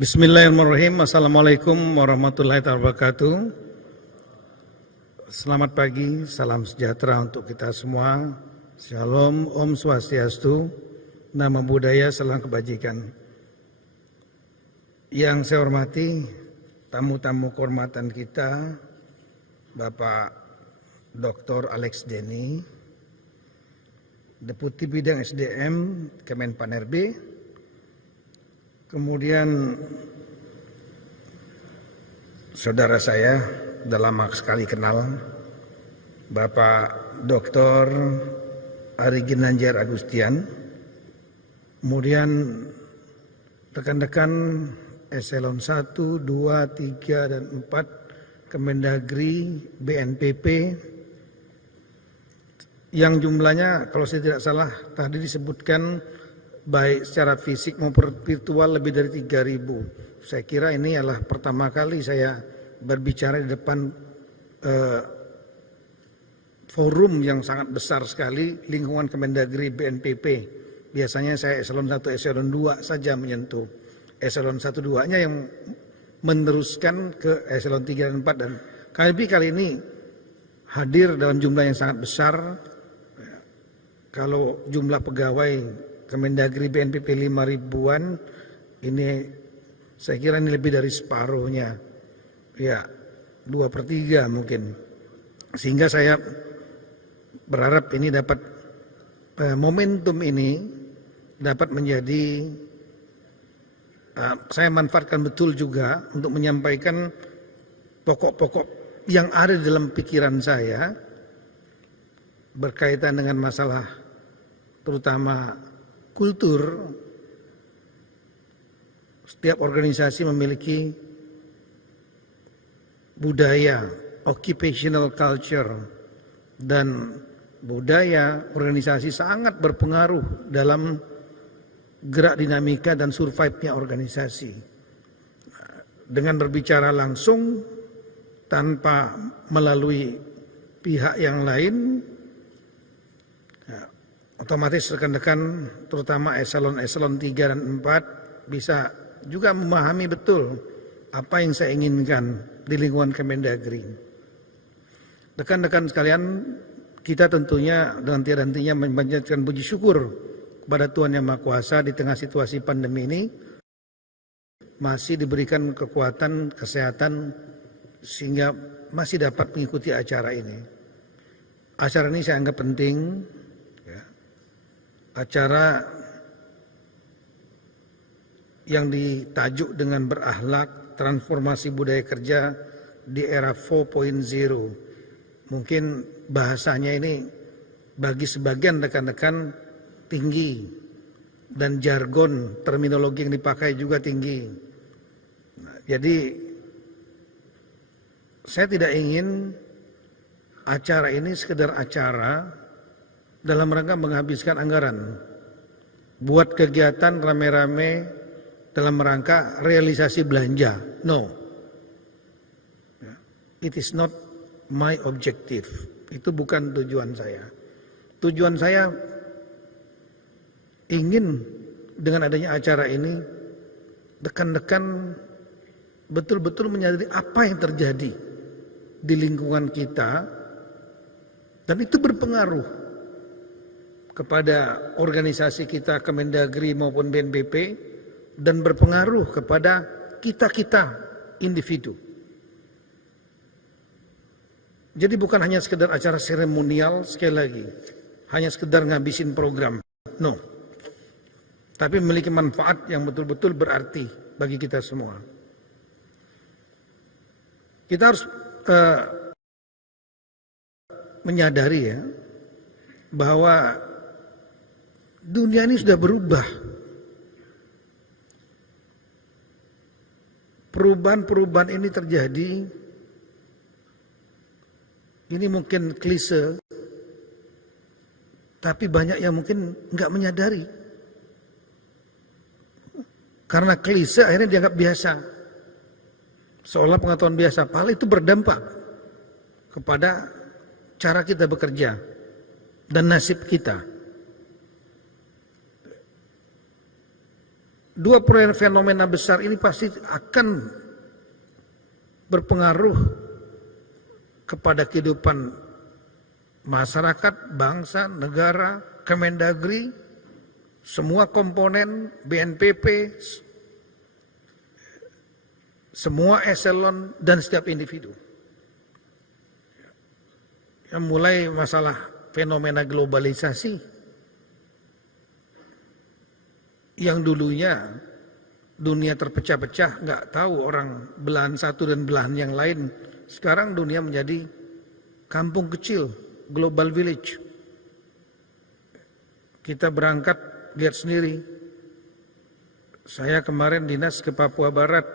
Bismillahirrahmanirrahim. Assalamualaikum warahmatullahi wabarakatuh. Selamat pagi, salam sejahtera untuk kita semua. Shalom, Om Swastiastu, Namo Buddhaya, salam kebajikan. Yang saya hormati tamu-tamu kehormatan kita, Bapak Dr. Alex Denny, Deputi Bidang SDM Kemenpan-RB. Kemudian saudara saya, sudah lama sekali kenal, Bapak Dr. Ari Ginanjar Agustian. Kemudian rekan-rekan Eselon 1, 2, 3, dan 4 Kemendagri, BNPP, yang jumlahnya kalau saya tidak salah tadi disebutkan baik secara fisik maupun virtual lebih dari 3.000. Saya kira ini adalah pertama kali saya berbicara di depan forum yang sangat besar sekali, lingkungan Kemendagri BNPP. Biasanya saya eselon 1, eselon 2 saja menyentuh. Eselon 1, 2-nya yang meneruskan ke eselon 3 dan 4. Dan kali ini hadir dalam jumlah yang sangat besar. Kalau jumlah pegawai Kemendagri BNPP 5.000-an, ini saya kira ini lebih dari separuhnya, ya 2/3 mungkin. Sehingga saya berharap ini dapat momentum ini dapat menjadi saya manfaatkan betul juga untuk menyampaikan pokok-pokok yang ada di dalam pikiran saya berkaitan dengan masalah terutama kultur. Setiap organisasi memiliki budaya, occupational culture, dan budaya organisasi sangat berpengaruh dalam gerak dinamika dan survive-nya organisasi. Dengan berbicara langsung tanpa melalui pihak yang lain, otomatis rekan-rekan terutama eselon 3 dan 4 bisa juga memahami betul apa yang saya inginkan di lingkungan Kemendagri. Rekan-rekan sekalian, kita tentunya dengan tiada hentinya memanjatkan puji syukur kepada Tuhan Yang Maha Kuasa di tengah situasi pandemi ini masih diberikan kekuatan, kesehatan sehingga masih dapat mengikuti acara ini. Acara ini saya anggap penting. Acara yang ditajuk dengan berakhlak transformasi budaya kerja di era 4.0. Mungkin bahasanya ini bagi sebagian rekan-rekan tinggi dan jargon terminologi yang dipakai juga tinggi. Jadi saya tidak ingin acara ini sekedar acara dalam rangka menghabiskan anggaran buat kegiatan rame-rame dalam rangka realisasi belanja. No, it is not my objective. Itu bukan tujuan saya. Tujuan saya ingin dengan adanya acara ini rekan-rekan betul-betul menyadari apa yang terjadi di lingkungan kita, dan itu berpengaruh kepada organisasi kita Kemendagri maupun BNPP dan berpengaruh kepada kita-kita individu. Jadi bukan hanya sekedar acara seremonial, sekali lagi, hanya sekedar ngabisin program. No. Tapi memiliki manfaat yang betul-betul berarti bagi kita semua. Kita harus menyadari ya bahwa dunia ini sudah berubah. Perubahan-perubahan ini terjadi. Ini mungkin klise, tapi banyak yang mungkin nggak menyadari. Karena klise akhirnya dianggap biasa. Seolah pengetahuan biasa, padahal itu berdampak kepada cara kita bekerja dan nasib kita. Dua fenomena besar ini pasti akan berpengaruh kepada kehidupan masyarakat, bangsa, negara, Kemendagri, semua komponen, BNPB, semua eselon, dan setiap individu. Yang mulai masalah fenomena globalisasi, yang dulunya dunia terpecah-pecah, nggak tahu orang belahan satu dan belahan yang lain. Sekarang dunia menjadi kampung kecil, global village. Kita berangkat, lihat sendiri. Saya kemarin dinas ke Papua Barat.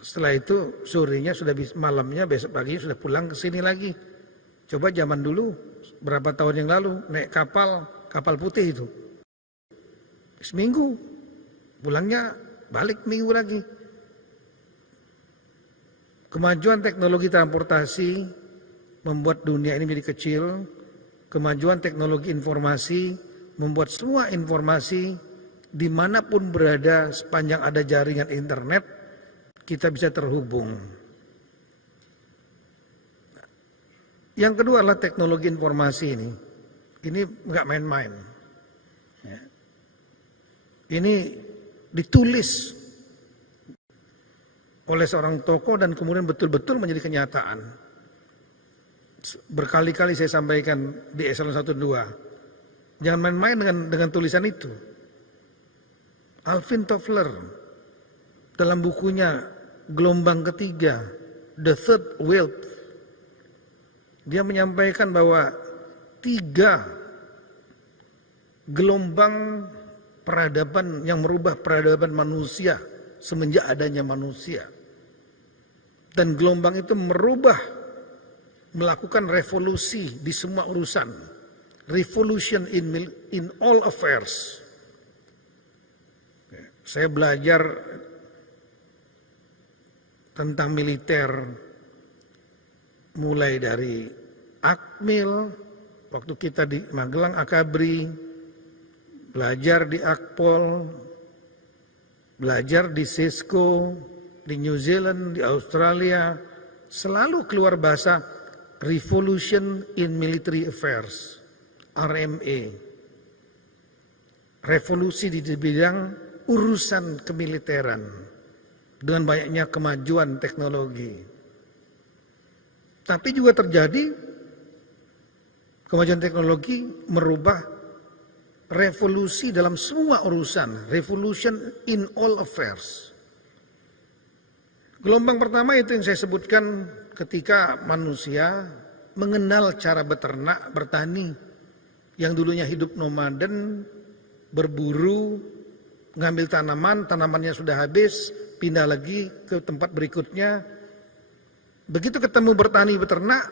Setelah itu sorenya sudah malamnya, besok pagi sudah pulang ke sini lagi. Coba zaman dulu, berapa tahun yang lalu, naik kapal putih itu. Seminggu, pulangnya balik minggu lagi. Kemajuan teknologi transportasi membuat dunia ini menjadi kecil. Kemajuan teknologi informasi membuat semua informasi dimanapun berada sepanjang ada jaringan internet, kita bisa terhubung. Yang kedua adalah teknologi informasi ini. Ini nggak main-main. Ini ditulis oleh seorang tokoh dan kemudian betul-betul menjadi kenyataan. Berkali-kali saya sampaikan di eselon 1 2. Jangan main-main dengan tulisan itu. Alvin Toffler dalam bukunya Gelombang Ketiga, The Third Wave, dia menyampaikan bahwa 3 gelombang peradaban yang merubah peradaban manusia semenjak adanya manusia. Dan gelombang itu melakukan revolusi di semua urusan. Revolution in all affairs. Saya belajar tentang militer mulai dari Akmil, waktu kita di Magelang Akabri, belajar di Akpol, belajar di Cisco, di New Zealand, di Australia, selalu keluar bahasa Revolution in Military Affairs, RMA. Revolusi di bidang urusan kemiliteran dengan banyaknya kemajuan teknologi. Tapi juga terjadi kemajuan teknologi merubah revolusi dalam semua urusan, revolution in all affairs. Gelombang pertama itu yang saya sebutkan ketika manusia mengenal cara beternak, bertani, yang dulunya hidup nomaden, berburu, mengambil tanamannya sudah habis, pindah lagi ke tempat berikutnya. Begitu ketemu bertani, beternak,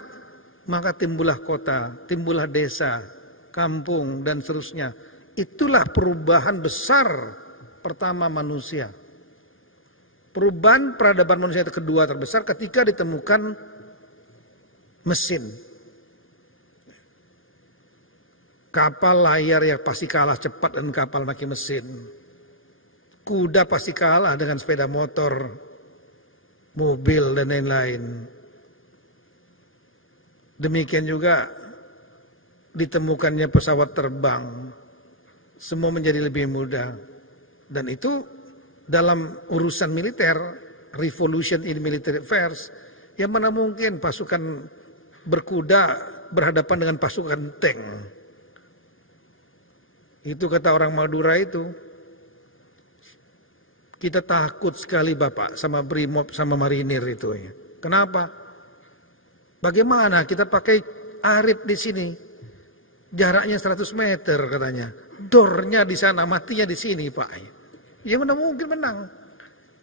maka timbullah kota, timbullah desa, kampung, dan seterusnya. Itulah perubahan besar pertama manusia. Perubahan peradaban manusia kedua terbesar ketika ditemukan mesin. Kapal layar ya pasti kalah cepat dan kapal pakai mesin. Kuda pasti kalah dengan sepeda motor, mobil, dan lain-lain. Demikian juga ditemukannya pesawat terbang. Semua menjadi lebih mudah. Dan itu dalam urusan militer, revolution in military affairs, yang mana mungkin pasukan berkuda berhadapan dengan pasukan tank. Itu kata orang Madura itu. Kita takut sekali Bapak sama Brimob sama marinir itu. Kenapa? Bagaimana kita pakai arit di sini? Jaraknya 100 meter katanya. Dornya di sana, matinya di sini Pak. Ya mana mungkin menang.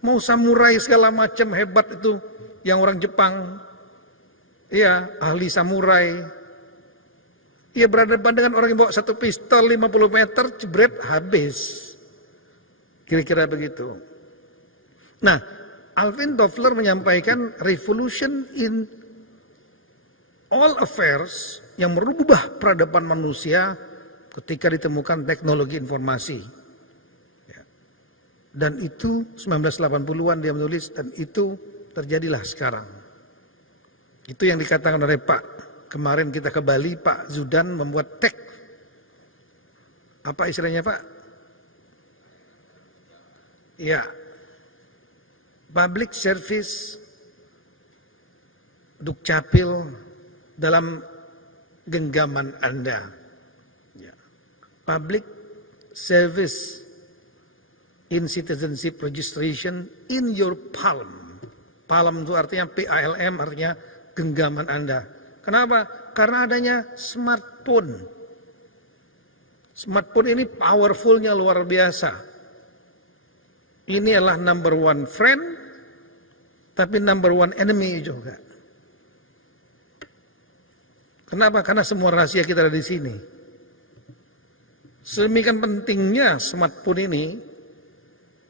Mau samurai segala macam hebat itu. Yang orang Jepang. Ya, ahli samurai. Ya berhadapan dengan orang yang bawa satu pistol 50 meter, jebret habis. Kira-kira begitu. Nah, Alvin Toffler menyampaikan revolution in all affairs yang merubah peradaban manusia ketika ditemukan teknologi informasi. Dan itu 1980-an dia menulis, dan itu terjadilah sekarang. Itu yang dikatakan oleh Pak, kemarin kita ke Bali, Pak Zudan membuat teks. Apa istilahnya Pak? Ya, public service Dukcapil dalam genggaman Anda. Ya. Public service in citizenship registration in your palm. Palm itu artinya PALM, artinya genggaman Anda. Kenapa? Karena adanya smartphone. Smartphone ini powerfulnya luar biasa. Ini adalah number one friend, tapi number one enemy juga. Kenapa? Karena semua rahasia kita ada di sini. Sedemikian pentingnya smartphone ini,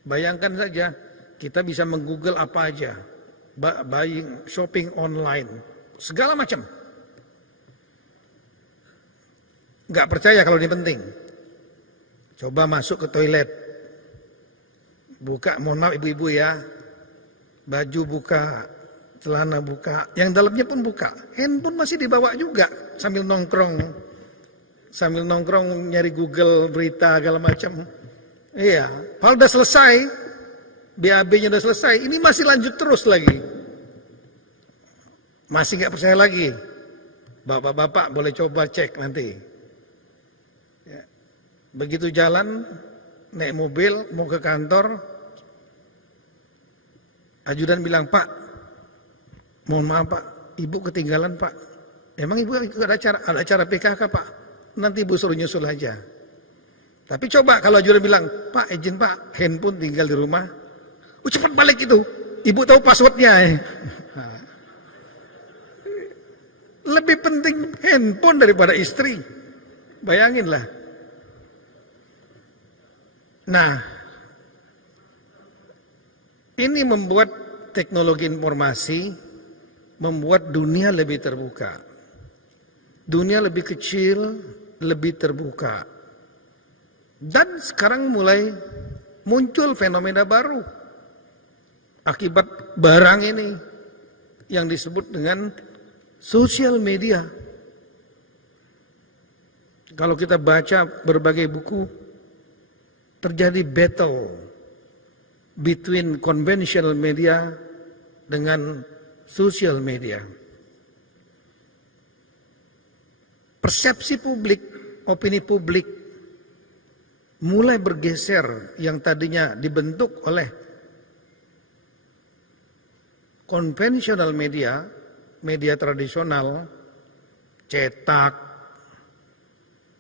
bayangkan saja kita bisa menggoogle apa aja, buying, shopping online, segala macam. Nggak percaya kalau ini penting. Coba masuk ke toilet, buka, mohon maaf ibu-ibu ya, baju buka, celana buka, yang dalamnya pun buka. Handphone masih dibawa juga sambil nongkrong nyari Google berita segala macam. Iya, kalau udah selesai, BAB-nya udah selesai, ini masih lanjut terus lagi. Masih nggak percaya lagi. Bapak-bapak boleh coba cek nanti. Ya. Begitu jalan, naik mobil mau ke kantor, ajudan bilang, Pak, mohon maaf Pak, Ibu ketinggalan Pak. Emang Ibu ada acara PKK Pak? Nanti Ibu suruh nyusul aja. Tapi coba kalau ajudan bilang, Pak izin Pak, handphone tinggal di rumah. Cepat balik itu, Ibu tahu passwordnya. Lebih penting handphone daripada istri. Bayanginlah. Nah, ini membuat teknologi informasi, membuat dunia lebih terbuka. Dunia lebih kecil, lebih terbuka. Dan sekarang mulai muncul fenomena baru. Akibat barang ini yang disebut dengan sosial media. Kalau kita baca berbagai buku, terjadi battle between conventional media dengan social media. Persepsi publik, opini publik mulai bergeser yang tadinya dibentuk oleh konvensional media, media tradisional, cetak,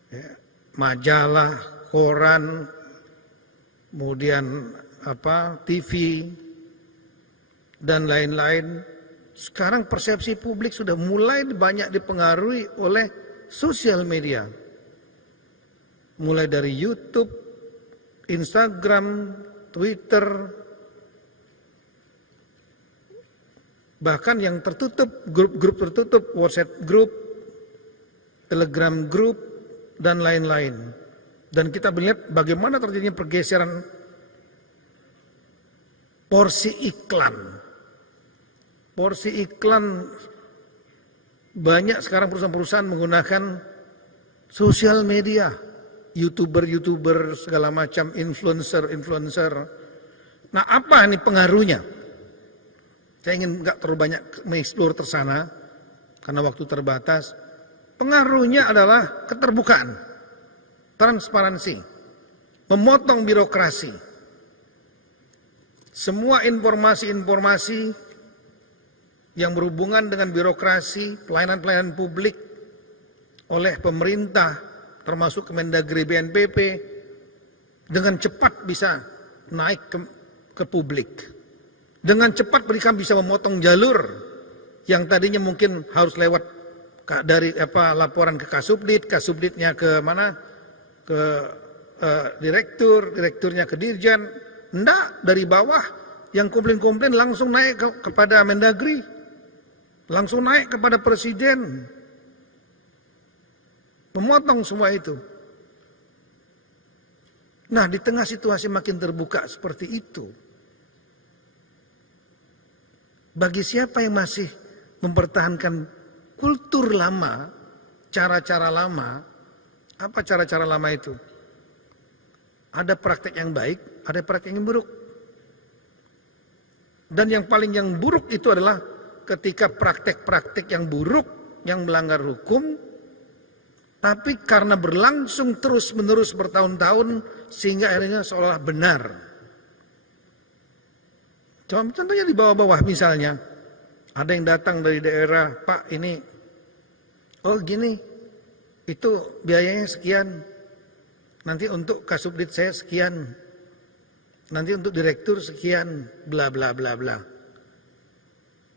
ya, majalah, koran, kemudian TV dan lain-lain. Sekarang persepsi publik sudah mulai banyak dipengaruhi oleh sosial media. Mulai dari YouTube, Instagram, Twitter, bahkan yang tertutup, grup-grup tertutup, WhatsApp group, Telegram group, dan lain-lain. Dan kita melihat bagaimana terjadinya pergeseran porsi iklan. Porsi iklan, banyak sekarang perusahaan-perusahaan menggunakan sosial media, YouTuber segala macam, influencer. Nah, apa ini pengaruhnya? Saya ingin nggak terlalu banyak mengeksplor tersana karena waktu terbatas. Pengaruhnya adalah keterbukaan, transparansi, memotong birokrasi. Semua informasi-informasi yang berhubungan dengan birokrasi, pelayanan-pelayanan publik oleh pemerintah, termasuk Kemendagri BNPB, dengan cepat bisa naik ke publik. Dengan cepat mereka bisa memotong jalur yang tadinya mungkin harus lewat dari laporan ke Kasubdit, Kasubditnya ke mana? Ke direkturnya ke Dirjen. Enggak, dari bawah yang komplain-komplain langsung naik kepada Mendagri. Langsung naik kepada presiden. Memotong semua itu. Nah, di tengah situasi makin terbuka seperti itu, bagi siapa yang masih mempertahankan kultur lama, cara-cara lama, apa cara-cara lama itu? Ada praktek yang baik, ada praktek yang buruk. Dan yang paling buruk itu adalah ketika praktek-praktek yang buruk, yang melanggar hukum, tapi karena berlangsung terus-menerus bertahun-tahun, sehingga akhirnya seolah benar. Contohnya di bawah-bawah misalnya, ada yang datang dari daerah, Pak ini, oh gini, itu biayanya sekian, nanti untuk kasubdit saya sekian, nanti untuk direktur sekian, bla bla bla bla.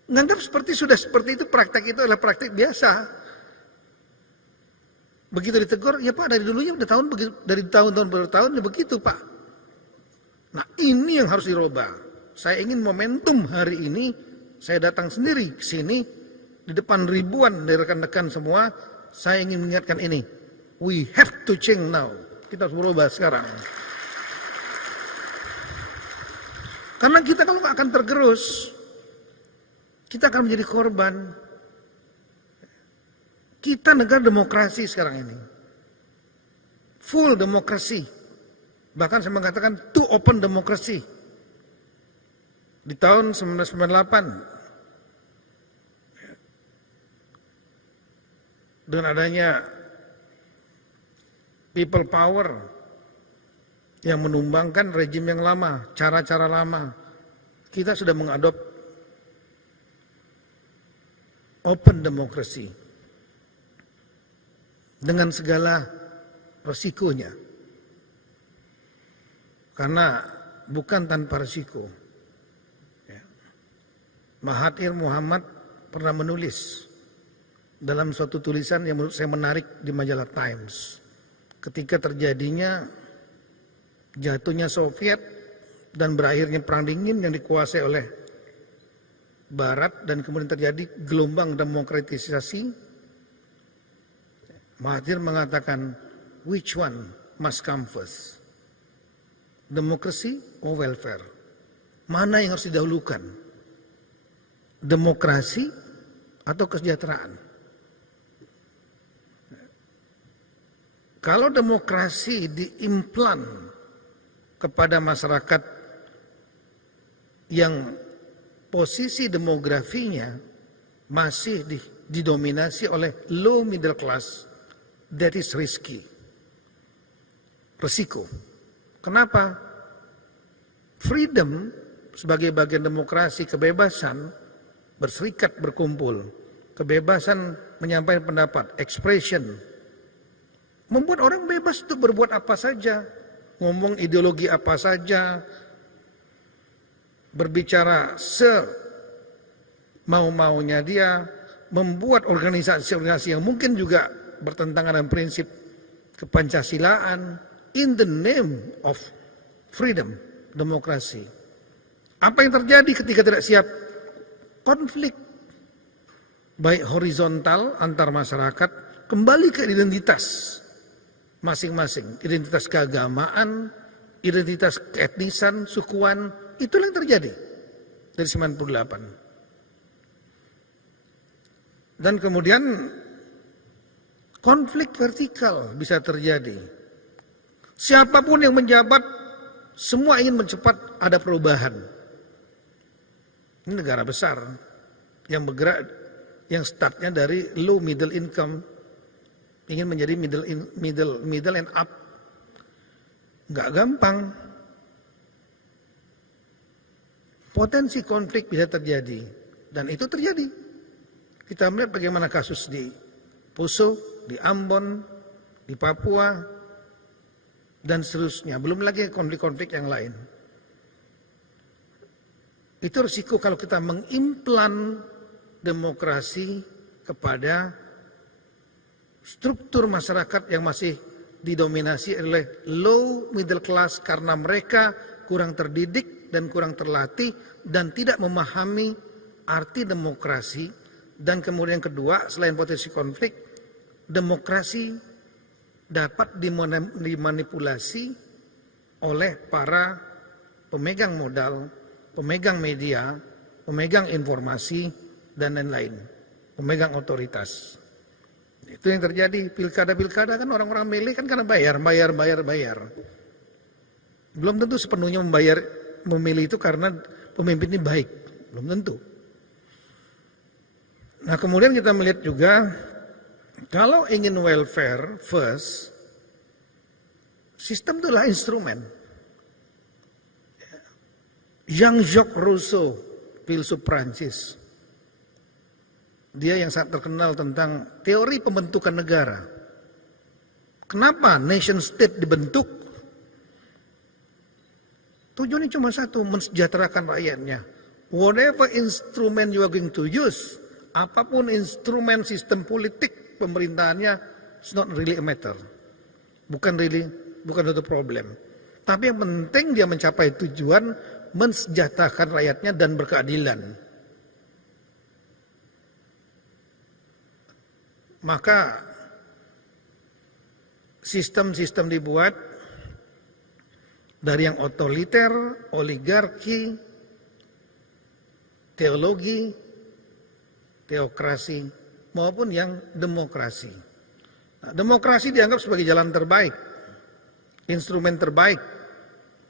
Nganggap seperti itu, praktek itu adalah praktek biasa. Begitu ditegur, ya Pak dari dulunya udah dari tahun-tahun bertahun ya begitu Pak. Nah ini yang harus dirubah. Saya ingin momentum hari ini, saya datang sendiri ke sini, di depan ribuan dari rekan-rekan semua, saya ingin mengingatkan ini. We have to change now. Kita harus berubah sekarang. Karena kita kalau akan tergerus, kita akan menjadi korban. Kita negara demokrasi sekarang ini. Full demokrasi. Bahkan saya mengatakan too open demokrasi. Di tahun 1998 dengan adanya people power yang menumbangkan rejim yang lama, cara-cara lama, kita sudah mengadop open demokrasi dengan segala resikonya. Karena bukan tanpa resiko. Mahathir Muhammad pernah menulis dalam suatu tulisan yang menurut saya menarik di majalah Times. Ketika terjadinya jatuhnya Soviet dan berakhirnya Perang Dingin yang dikuasai oleh Barat dan kemudian terjadi gelombang demokratisasi, Mahathir mengatakan, which one must come first? Demokrasi or welfare? Mana yang harus didahulukan? Demokrasi atau kesejahteraan? Kalau demokrasi diimplan kepada masyarakat yang posisi demografinya masih didominasi oleh low middle class, that is risky. Resiko. Kenapa? Freedom sebagai bagian demokrasi, kebebasan berserikat, berkumpul, kebebasan menyampaikan pendapat, expression, membuat orang bebas untuk berbuat apa saja, ngomong ideologi apa saja, berbicara mau-maunya dia, membuat organisasi-organisasi yang mungkin juga bertentangan dengan prinsip kepancasilaan in the name of freedom, demokrasi. Apa yang terjadi ketika tidak siap? Konflik, baik horizontal antar masyarakat, kembali ke identitas masing-masing, identitas keagamaan, identitas keetnisan, sukuan, itulah yang terjadi dari 98. Dan kemudian konflik vertikal bisa terjadi. Siapapun yang menjabat, semua ingin mencepat ada perubahan. Ini negara besar yang bergerak, yang startnya dari low middle income, ingin menjadi middle and up. Nggak gampang. Potensi konflik bisa terjadi, dan itu terjadi. Kita melihat bagaimana kasus di Poso, di Ambon, di Papua, dan seterusnya. Belum lagi konflik-konflik yang lain. Itu risiko kalau kita mengimplan demokrasi kepada struktur masyarakat yang masih didominasi oleh low middle class karena mereka kurang terdidik dan kurang terlatih dan tidak memahami arti demokrasi. Dan kemudian kedua, selain potensi konflik, demokrasi dapat dimanipulasi oleh para pemegang modal, pemegang media, pemegang informasi, dan lain-lain, pemegang otoritas. Itu yang terjadi. Pilkada-pilkada kan orang-orang milih kan karena bayar. Belum tentu sepenuhnya memilih itu karena pemimpin ini baik. Belum tentu. Nah, kemudian kita melihat juga kalau ingin welfare first, sistem itulah instrumen. Jean-Jacques Rousseau, filsuf Prancis, dia yang sangat terkenal tentang teori pembentukan negara. Kenapa nation state dibentuk? Tujuannya cuma satu, mensejahterakan rakyatnya. Whatever instrument you are going to use, apapun instrumen sistem politik pemerintahannya, it's not really a matter. Bukan satu problem. Tapi yang penting dia mencapai tujuan mensejahterakan rakyatnya dan berkeadilan. Maka sistem-sistem dibuat dari yang otoriter, oligarki, teologi, teokrasi, maupun yang demokrasi. Nah, demokrasi dianggap sebagai jalan terbaik, instrumen terbaik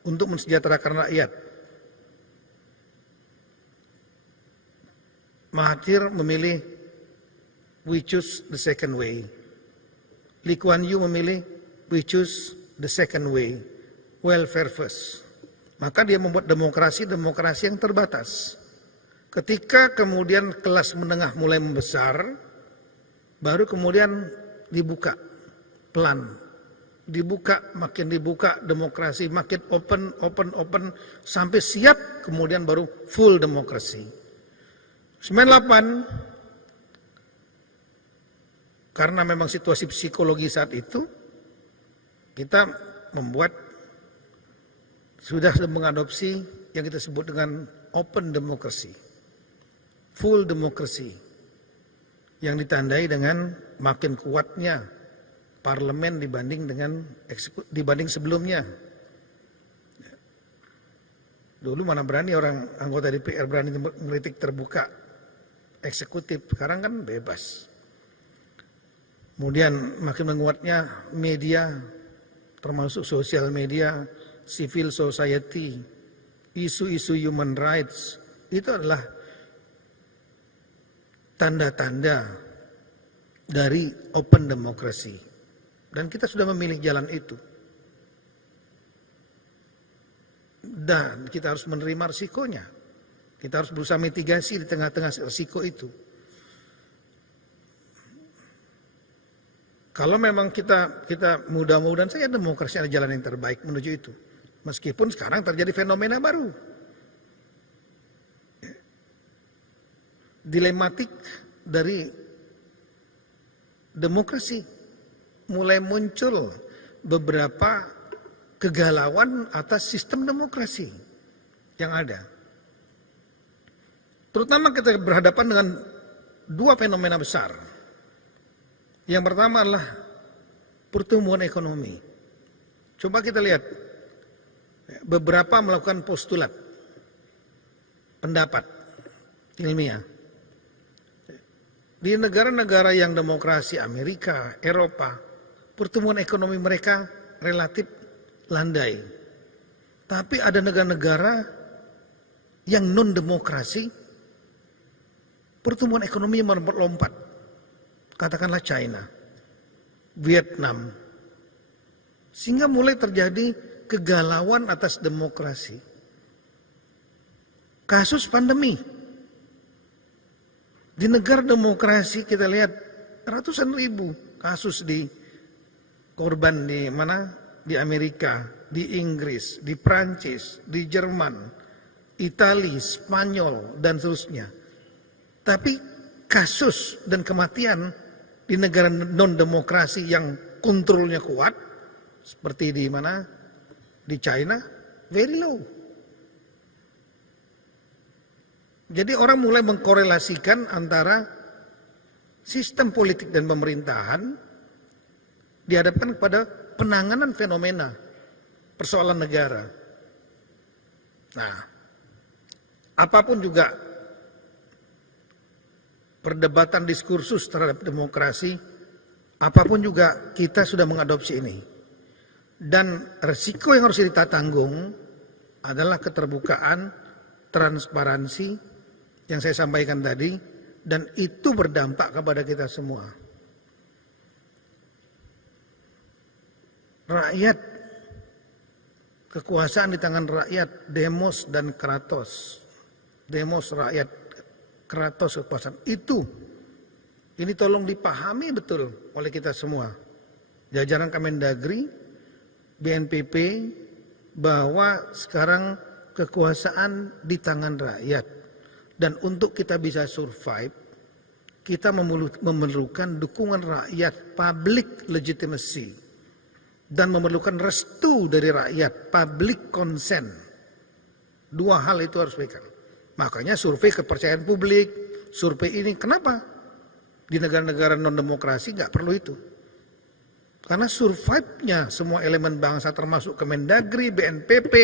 untuk mensejahterakan rakyat. Mahathir memilih we choose the second way. Lee Kuan Yew memilih we choose the second way, welfare first. Maka dia membuat demokrasi yang terbatas. Ketika kemudian kelas menengah mulai membesar, baru kemudian dibuka pelan. Makin dibuka demokrasi, makin open, sampai siap kemudian baru full demokrasi. 98, karena memang situasi psikologi saat itu, kita sudah mengadopsi yang kita sebut dengan open democracy, full democracy, yang ditandai dengan makin kuatnya parlemen dibanding sebelumnya. Dulu mana berani orang anggota DPR berani mengkritik terbuka eksekutif, sekarang kan bebas. Kemudian makin menguatnya media, termasuk sosial media, civil society, isu-isu human rights, itu adalah tanda-tanda dari open democracy. Dan kita sudah memilih jalan itu. Dan kita harus menerima risikonya. Kita harus berusaha mitigasi di tengah-tengah risiko itu. Kalau memang kita mudah-mudahan saja demokrasi ada jalan yang terbaik menuju itu. Meskipun sekarang terjadi fenomena baru. Dilematik dari demokrasi. Mulai muncul beberapa kegalauan atas sistem demokrasi yang ada. Terutama kita berhadapan dengan dua fenomena besar. Yang pertama adalah pertumbuhan ekonomi. Coba kita lihat, beberapa melakukan postulat, pendapat ilmiah. Di negara-negara yang demokrasi, Amerika, Eropa, pertumbuhan ekonomi mereka relatif landai. Tapi ada negara-negara yang non-demokrasi, pertumbuhan ekonomi melompat. Katakanlah China, Vietnam. Sehingga mulai terjadi kegalauan atas demokrasi. Kasus pandemi. Di negara demokrasi kita lihat ratusan ribu kasus korban di mana? Di Amerika, di Inggris, di Prancis, di Jerman, Italia, Spanyol, dan seterusnya. Tapi kasus dan kematian di negara non-demokrasi yang kontrolnya kuat, seperti di mana? Di China, very low. Jadi orang mulai mengkorelasikan antara sistem politik dan pemerintahan dihadapkan kepada penanganan fenomena persoalan negara. Nah, apapun juga perdebatan diskursus terhadap demokrasi, apapun juga kita sudah mengadopsi ini. Dan resiko yang harus kita tanggung adalah keterbukaan, transparansi yang saya sampaikan tadi, dan itu berdampak kepada kita semua. Rakyat, kekuasaan di tangan rakyat, demos dan kratos. Demos rakyat, kratos kekuasaan. Ini tolong dipahami betul oleh kita semua. Jajaran Kemendagri, BNPB, bahwa sekarang kekuasaan di tangan rakyat. Dan untuk kita bisa survive, kita memerlukan dukungan rakyat, public legitimacy. Dan memerlukan restu dari rakyat, public consent. Dua hal itu harus pegang. Makanya survei kepercayaan publik, survei ini kenapa? Di negara-negara non-demokrasi nggak perlu itu. Karena survive-nya semua elemen bangsa termasuk Kemendagri, BNPB,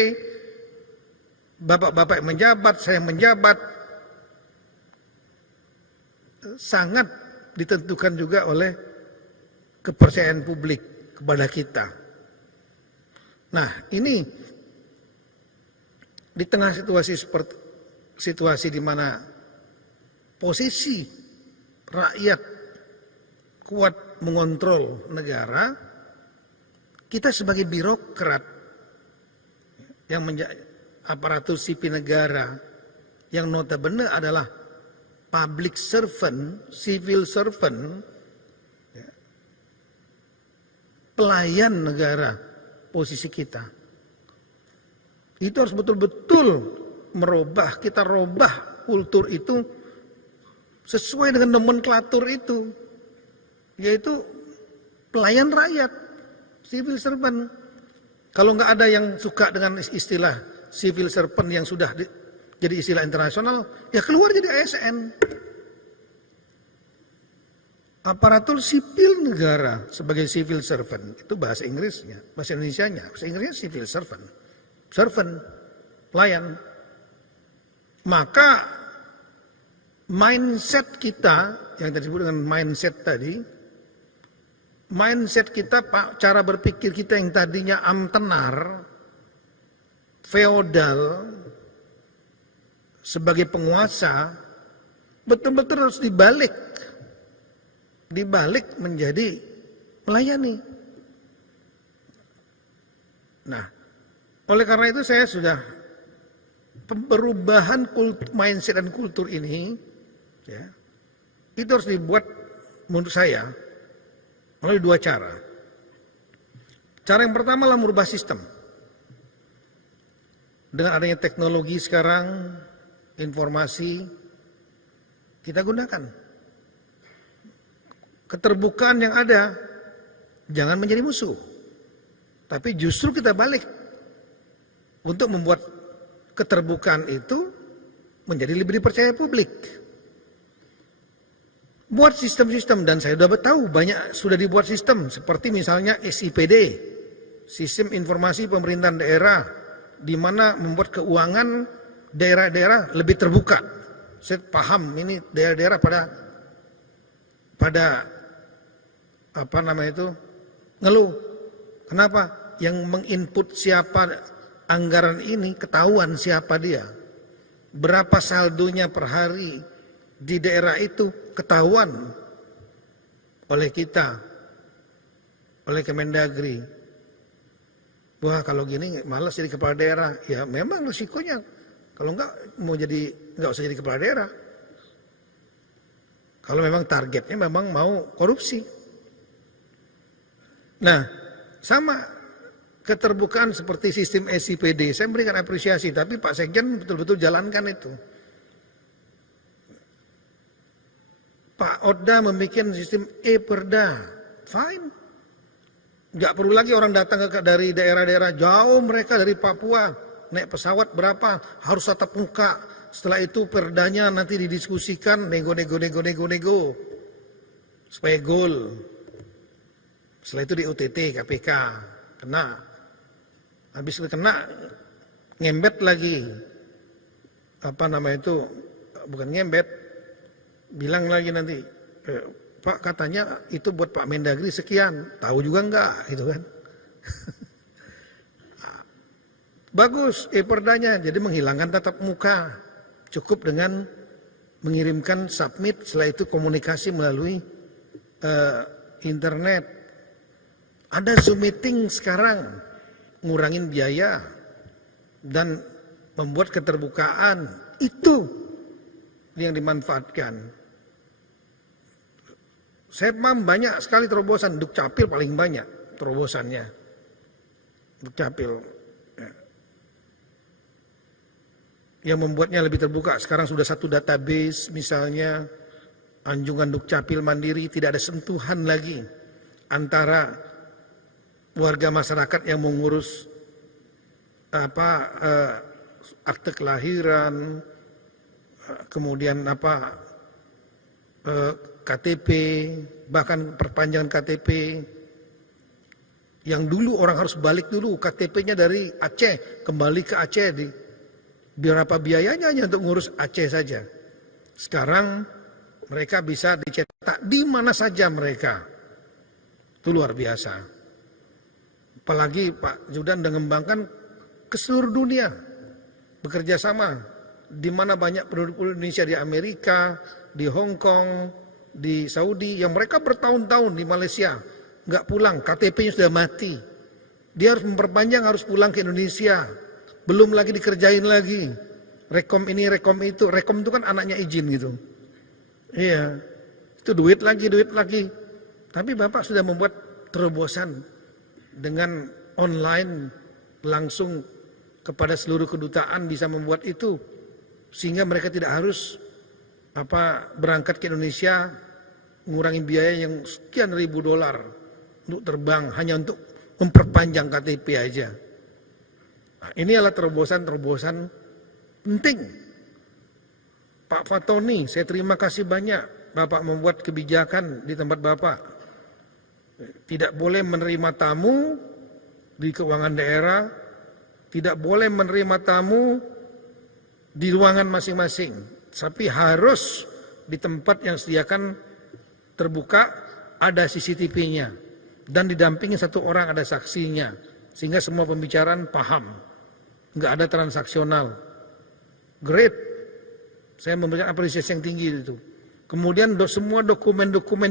bapak-bapak yang menjabat, saya menjabat, sangat ditentukan juga oleh kepercayaan publik kepada kita. Nah, ini di tengah situasi di mana posisi rakyat kuat mengontrol negara, kita sebagai birokrat yang aparatur sipil negara yang notabene adalah public servant, civil servant, pelayan negara, posisi kita. Itu harus betul-betul kita robah kultur itu sesuai dengan nomenklatur itu, yaitu pelayan rakyat, civil servant. Kalau nggak ada yang suka dengan istilah civil servant yang sudah jadi istilah internasional, ya keluar jadi ASN. Aparatur sipil negara sebagai civil servant, itu bahasa Inggrisnya, bahasa Indonesianya, bahasa Inggrisnya civil servant, pelayan. Maka mindset kita, yang tadi disebut dengan mindset kita, cara berpikir kita yang tadinya amtenar, feodal, sebagai penguasa, betul-betul harus dibalik menjadi melayani. Nah, oleh karena itu saya sudah perubahan mindset dan kultur ini, ya, itu harus dibuat menurut saya melalui dua cara. Cara yang pertama adalah merubah sistem. Dengan adanya teknologi sekarang, informasi, kita gunakan. Keterbukaan yang ada, jangan menjadi musuh. Tapi justru kita balik untuk membuat keterbukaan itu menjadi lebih dipercaya publik. Buat sistem-sistem, dan saya sudah tahu banyak sudah dibuat sistem, seperti misalnya SIPD, Sistem Informasi Pemerintahan Daerah, di mana membuat keuangan daerah-daerah lebih terbuka. Saya paham ini daerah-daerah pada ngeluh. Kenapa? Yang menginput siapa anggaran ini, ketahuan siapa dia. Berapa saldonya per hari di daerah itu, ketahuan oleh kita, oleh Kemendagri. Wah, kalau gini malas jadi kepala daerah. Ya memang risikonya. Kalau enggak usah jadi kepala daerah. Kalau memang targetnya memang mau korupsi. Nah, sama keterbukaan seperti sistem SIPD. Saya memberikan apresiasi, tapi Pak Sekjen betul-betul jalankan itu. Pak Oda membuat sistem e-perda. Fine. Nggak perlu lagi orang datang dari daerah-daerah jauh, mereka dari Papua. Naik pesawat berapa, harus tatap muka. Setelah itu perdanya nanti didiskusikan, nego. Supaya goal. Setelah itu di OTT, KPK, kena. Habis kena ngembet lagi, bukan ngembet, bilang lagi nanti, Pak katanya itu buat Pak Mendagri sekian, tahu juga enggak gitu kan. Bagus perdanya, jadi menghilangkan tatap muka, cukup dengan mengirimkan submit, setelah itu komunikasi melalui internet. Ada Zoom meeting sekarang, ngurangin biaya dan membuat keterbukaan, itu yang dimanfaatkan. Saya paham banyak sekali terobosan, Dukcapil paling banyak terobosannya. Dukcapil yang membuatnya lebih terbuka. Sekarang sudah satu database misalnya, Anjungan Dukcapil Mandiri, tidak ada sentuhan lagi antara warga masyarakat yang mengurus akte kelahiran, kemudian KTP, bahkan perpanjangan KTP. Yang dulu orang harus balik dulu KTP-nya dari Aceh, kembali ke Aceh, berapa biayanya hanya untuk ngurus Aceh saja. Sekarang mereka bisa dicetak di mana saja mereka. Itu luar biasa. Apalagi Pak Zudan sudah mengembangkan ke seluruh dunia, bekerja sama, di mana banyak penduduk Indonesia di Amerika, di Hong Kong, di Saudi, yang mereka bertahun-tahun di Malaysia, nggak pulang, KTP-nya sudah mati. Dia harus memperpanjang, harus pulang ke Indonesia. Belum lagi dikerjain lagi. Rekom ini, rekom itu. Rekom itu kan anaknya izin gitu. Iya, itu duit lagi. Tapi Bapak sudah membuat terobosan dengan online, langsung kepada seluruh kedutaan bisa membuat itu. Sehingga mereka tidak harus berangkat ke Indonesia, ngurangi biaya yang sekian ribu dolar untuk terbang hanya untuk memperpanjang KTP aja. Nah, ini adalah terobosan-terobosan penting. Pak Fatoni, saya terima kasih banyak Bapak membuat kebijakan di tempat Bapak. Tidak boleh menerima tamu di keuangan daerah, tidak boleh menerima tamu di ruangan masing-masing, tapi harus di tempat yang sediakan terbuka, ada CCTV-nya, dan didampingi satu orang, ada saksinya, sehingga semua pembicaraan paham, nggak ada transaksional. Great, saya memberikan apresiasi yang tinggi itu. Kemudian semua dokumen-dokumen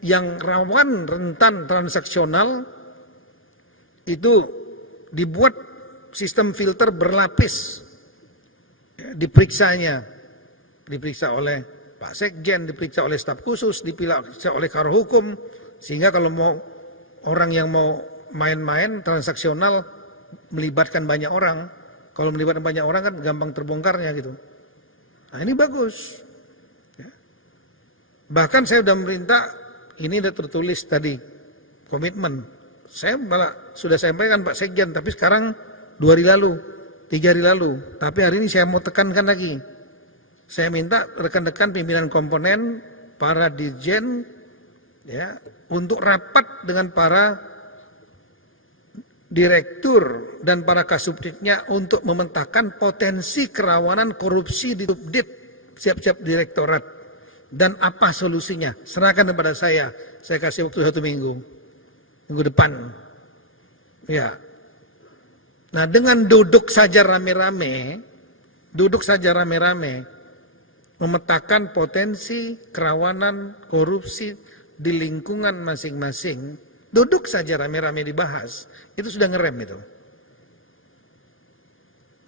yang rawan rentan transaksional itu dibuat sistem filter berlapis, diperiksa oleh Pak Sekjen, diperiksa oleh staf khusus, diperiksa oleh Karo Hukum, sehingga kalau mau orang yang mau main-main transaksional melibatkan banyak orang, kalau melibatkan banyak orang kan gampang terbongkarnya gitu. Nah ini bagus. Ya. Bahkan saya sudah meminta, ini sudah tertulis tadi, komitmen. Saya malah sudah sampaikan Pak Sekjen, tapi sekarang 2 hari lalu, 3 hari lalu. Tapi hari ini saya mau tekankan lagi. Saya minta rekan-rekan pimpinan komponen, para dirjen, ya, untuk rapat dengan para direktur dan para kasubditnya untuk memetakan potensi kerawanan korupsi di subdit siap-siap direktorat dan apa solusinya. Serahkan kepada saya kasih waktu 1 minggu depan. Ya. Nah, dengan duduk saja rame-rame, memetakan potensi kerawanan korupsi di lingkungan masing-masing, duduk saja rame-rame dibahas, itu sudah ngerem itu.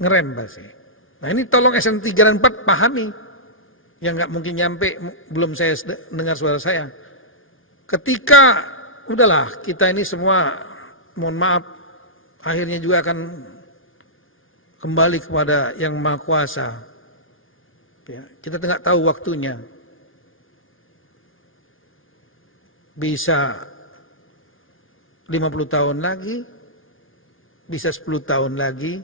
Ngerem pasti. Nah ini tolong SN 3 dan 4 pahami. Yang nggak mungkin nyampe, belum saya dengar suara saya. Ketika, udahlah kita ini semua, mohon maaf, akhirnya juga akan kembali kepada Yang Maha Kuasa. Ya, kita tidak tahu waktunya. Bisa 50 tahun lagi, bisa 10 tahun lagi,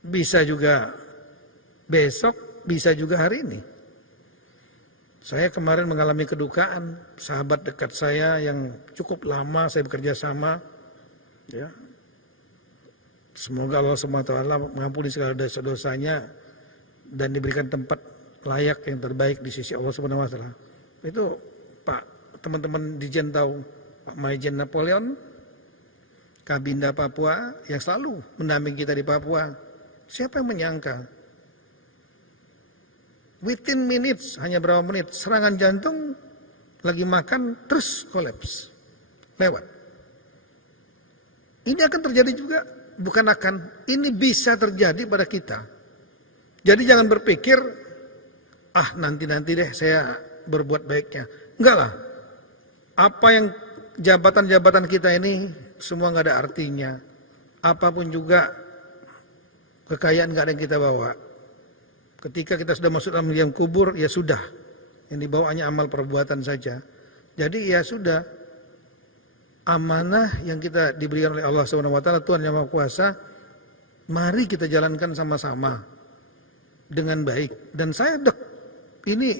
bisa juga besok, bisa juga hari ini. Saya kemarin mengalami kedukaan, sahabat dekat saya yang cukup lama saya bekerja sama, ya, Semoga Allah SWT mengampuni segala dosa-dosanya dan diberikan tempat layak yang terbaik di sisi Allah SWT. Itu Pak, teman-teman Dijen tahu, Pak Maijen Napoleon, Kabinda Papua yang selalu mendampingi kita di Papua. Siapa yang menyangka? Within minutes, hanya berapa menit, serangan jantung, lagi makan, terus kolaps. Lewat. Ini akan terjadi juga, bukan akan, ini bisa terjadi pada kita. Jadi jangan berpikir, nanti deh saya berbuat baiknya. Enggak lah. Apa yang jabatan-jabatan kita ini semua nggak ada artinya. Apapun juga kekayaan nggak ada yang kita bawa. Ketika kita sudah masuk dalam liang kubur, ya sudah. Yang dibawa hanya amal perbuatan saja. Jadi ya sudah. Amanah yang kita diberikan oleh Allah SWT, Tuhan Yang Maha Kuasa, mari kita jalankan sama-sama dengan baik. Dan saya ini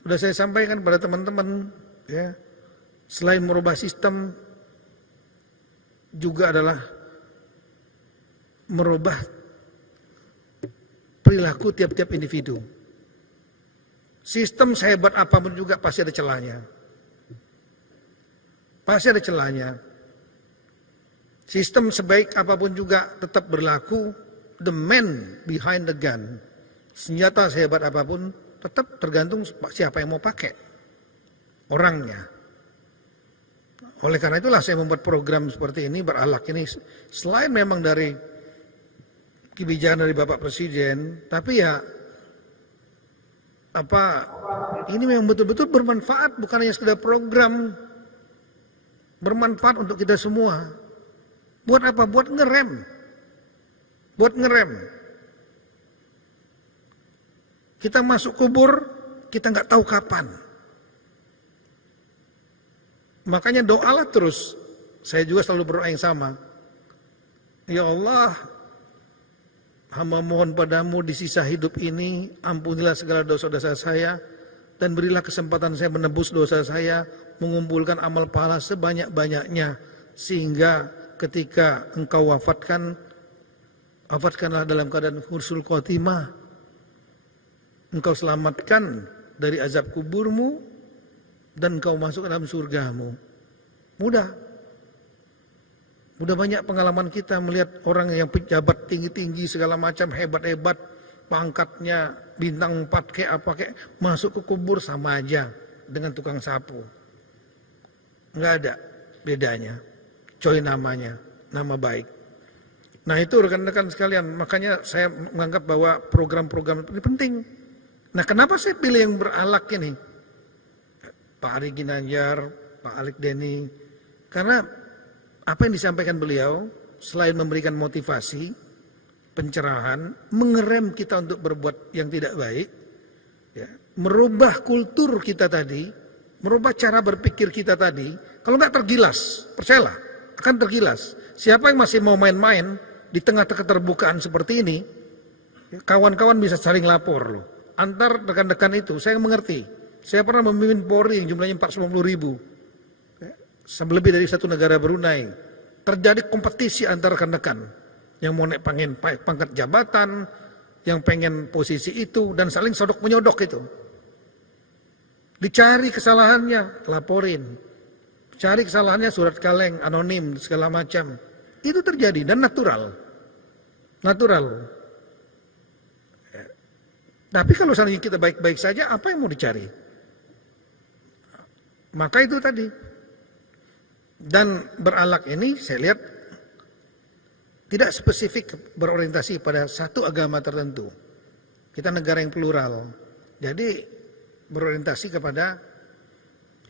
sudah saya sampaikan pada teman-teman, ya, selain merubah sistem, juga adalah merubah perilaku tiap-tiap individu. Sistem sehebat apapun juga pasti ada celahnya. Pasti ada celahnya. Sistem sebaik apapun juga tetap berlaku. The man behind the gun. Senjata sehebat apapun tetap tergantung siapa yang mau pakai. Orangnya. Oleh karena itulah saya membuat program seperti ini, berakhlak ini. Selain memang dari kebijakan dari Bapak Presiden, tapi ya ini memang betul-betul bermanfaat, bukan hanya sekedar program, bermanfaat untuk kita semua. Buat apa? Buat ngerem. Kita masuk kubur, kita nggak tahu kapan. Makanya doalah terus. Saya juga selalu berdoa yang sama. Ya Allah, hamba mohon padamu di sisa hidup ini, ampunilah segala dosa-dosa saya, dan berilah kesempatan saya menebus dosa saya, mengumpulkan amal pahala sebanyak-banyaknya, sehingga ketika engkau wafatkanlah dalam keadaan husnul khotimah, engkau selamatkan dari azab kuburmu, dan engkau masuk ke dalam surgamu. Mudah banyak pengalaman kita melihat orang yang pejabat tinggi-tinggi segala macam, hebat-hebat, pangkatnya bintang 4 kayak masuk ke kubur sama aja dengan tukang sapu. Enggak ada bedanya. Coy namanya, nama baik. Nah itu rekan-rekan sekalian, makanya saya menganggap bahwa program-program ini penting. Nah kenapa saya pilih yang berakhlak ini? Pak Ari Ginanjar, Pak Alik Deni, karena apa yang disampaikan beliau selain memberikan motivasi, pencerahan, mengerem kita untuk berbuat yang tidak baik, ya, merubah kultur kita tadi, merubah cara berpikir kita tadi. Kalau nggak tergilas, percayalah akan tergilas. Siapa yang masih mau main-main di tengah keterbukaan seperti ini, kawan-kawan bisa saling lapor loh. Antar rekan-rekan itu, saya mengerti. Saya pernah memimpin Polri yang jumlahnya 450.000. Lebih dari satu negara Brunei. Terjadi kompetisi antar rekan-rekan. Yang mau naik pangkat jabatan, yang pengen posisi itu, dan saling sodok menyodok itu. Dicari kesalahannya, laporin. Cari kesalahannya, surat kaleng, anonim, segala macam. Itu terjadi dan natural. Tapi kalau seandainya kita baik-baik saja, apa yang mau dicari? Maka itu tadi. Dan berakhlak ini saya lihat tidak spesifik berorientasi pada satu agama tertentu. Kita negara yang plural. Jadi berorientasi kepada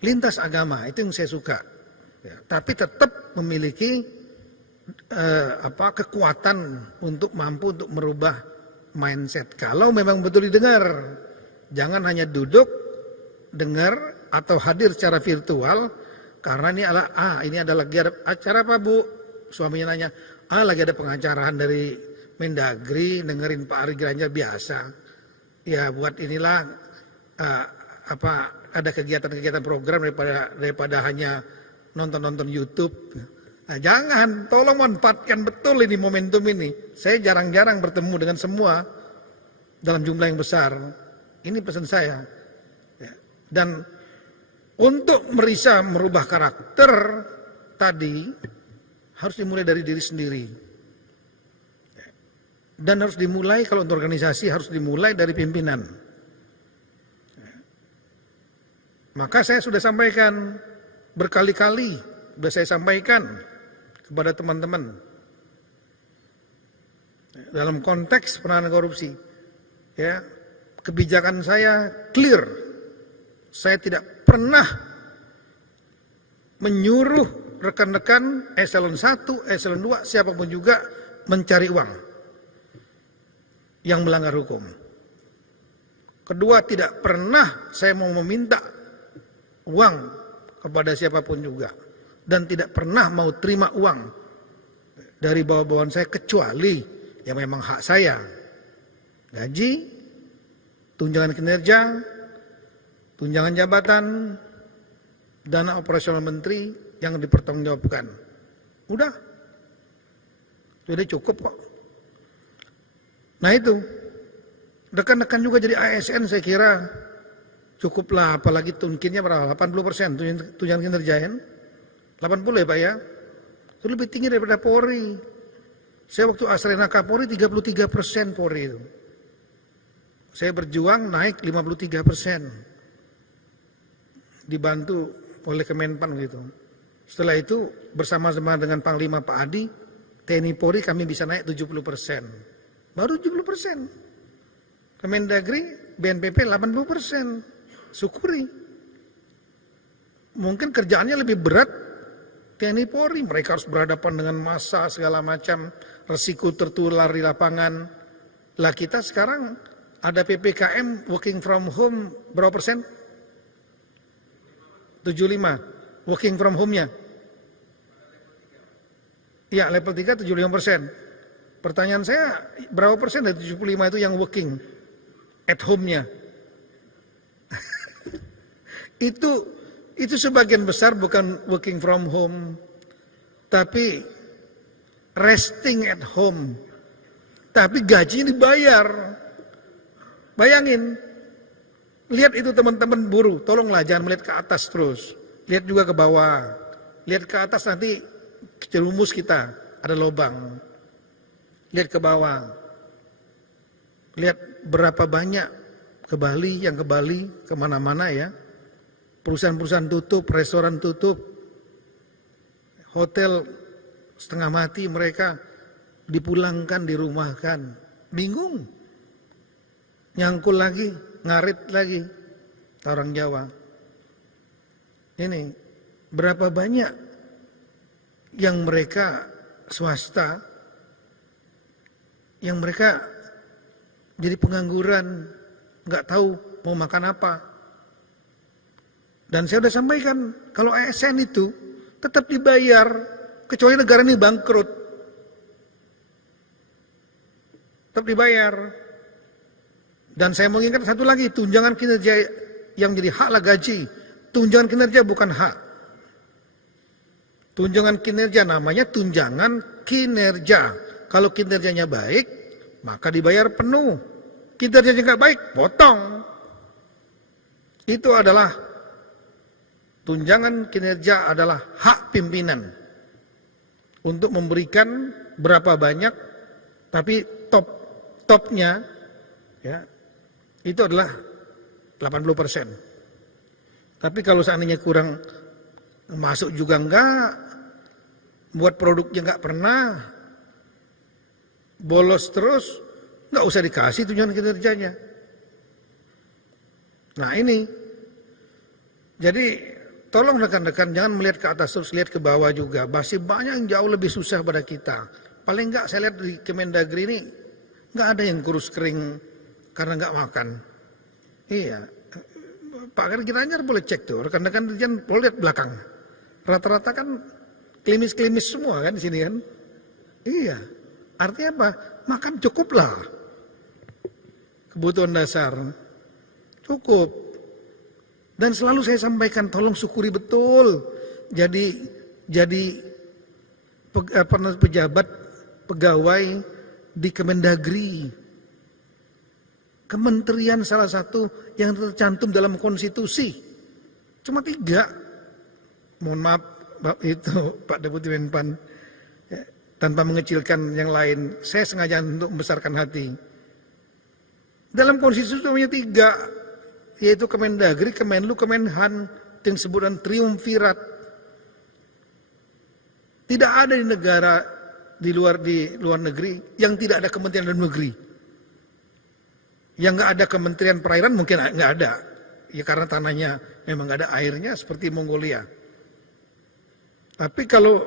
lintas agama, itu yang saya suka. Ya, tapi tetap memiliki kekuatan untuk mampu untuk merubah mindset. Kalau memang betul didengar, jangan hanya duduk, dengar, atau hadir secara virtual, karena ini adalah lagi ada acara apa Bu? Suaminya nanya, lagi ada pengacaraan dari Mendagri, dengerin Pak Ari Ginanjar biasa. Ya buat inilah ada kegiatan-kegiatan program daripada hanya nonton YouTube. Nah, jangan, tolong manfaatkan betul ini momentum ini. Saya jarang-jarang bertemu dengan semua dalam jumlah yang besar. Ini pesan saya. Ya. Dan untuk merubah karakter tadi harus dimulai dari diri sendiri. Dan harus dimulai, kalau untuk organisasi harus dimulai dari pimpinan. Maka saya sudah sampaikan berkali-kali, sudah saya sampaikan kepada teman-teman dalam konteks penanganan korupsi, ya, kebijakan saya clear. Saya tidak pernah menyuruh rekan-rekan eselon 1, eselon 2, siapapun juga mencari uang yang melanggar hukum. Kedua, tidak pernah saya mau meminta uang kepada siapapun juga. Dan tidak pernah mau terima uang dari bawah-bawahan saya kecuali yang memang hak saya. Gaji, tunjangan kinerja, tunjangan jabatan, dana operasional menteri yang dipertanggungjawabkan. Udah. Sudah cukup kok. Nah itu, rekan-rekan juga jadi ASN saya kira cukuplah, apalagi tunkinnya berapa? 80% tunjangan kinerja kan? 80 ya Pak ya? Itu lebih tinggi daripada Polri. Saya waktu Asrena Kapolri 33% Polri itu. Saya berjuang naik 53%. Dibantu oleh Kemenpan gitu. Setelah itu bersama-sama dengan Panglima Pak Adi, TNI Polri kami bisa naik 70%. Baru 70%. Kemendagri, BNPB 80%. Syukuri. Mungkin kerjaannya lebih berat TNI Polri. Mereka harus berhadapan dengan massa segala macam, resiko tertular di lapangan. Lah kita sekarang ada PPKM working from home berapa persen? 75 working from home-nya. Ya, level 3 75%. Pertanyaan saya, berapa persen dari 75 itu yang working at home-nya? Itu sebagian besar bukan working from home, tapi resting at home. Tapi gaji dibayar. Bayangin, lihat itu teman-teman buruh, tolonglah jangan melihat ke atas terus. Lihat juga ke bawah. Lihat ke atas nanti jerumus kita, ada lubang. Lihat ke bawah. Lihat berapa banyak ke Bali, yang ke Bali, kemana-mana ya. Perusahaan-perusahaan tutup, restoran tutup, hotel setengah mati mereka dipulangkan, dirumahkan. Bingung. Nyangkul lagi, ngarit lagi. Orang Jawa. Ini, berapa banyak yang mereka swasta, yang mereka jadi pengangguran, nggak tahu mau makan apa. Dan saya sudah sampaikan, kalau ASN itu tetap dibayar, kecuali negara ini bangkrut. Tetap dibayar. Dan saya mengingat satu lagi, tunjangan kinerja yang jadi hak lah gaji. Tunjangan kinerja bukan hak. Tunjangan kinerja namanya tunjangan kinerja. Kalau kinerjanya baik, maka dibayar penuh. Kinerjanya nggak baik, potong. Itu adalah tunjangan kinerja adalah hak pimpinan untuk memberikan berapa banyak, tapi topnya ya itu adalah 80%. Tapi kalau seandainya kurang masuk juga enggak, buat produknya enggak pernah, bolos terus, nggak usah dikasih tunjangan kinerjanya. Nah ini, jadi tolong rekan-rekan jangan melihat ke atas terus, lihat ke bawah juga. Masih banyak yang jauh lebih susah pada kita. Paling nggak saya lihat di Kemendagri ini nggak ada yang kurus kering karena nggak makan. Iya, Pak Gianyar boleh cek tuh, rekan-rekan dirjen boleh lihat belakang. Rata-rata kan klimis-klimis semua kan di sini kan. Iya. Artinya apa? Makan cukuplah. Kebutuhan dasar. Cukup. Dan selalu saya sampaikan, tolong syukuri betul. Jadi pejabat pegawai di Kemendagri, kementerian salah satu yang tercantum dalam konstitusi, cuma 3. Mohon maaf itu Pak Deputi Menpan, ya, tanpa mengecilkan yang lain, saya sengaja untuk membesarkan hati. Dalam konstitusi hanya 3, yaitu Kemendagri, Kemenlu, Kemenhan, yang disebutkan triumvirat. Tidak ada di negara di luar negeri yang tidak ada Kementerian Dalam Negeri. Yang nggak ada Kementerian Perairan mungkin nggak ada, ya karena tanahnya memang nggak ada airnya seperti Mongolia. Tapi kalau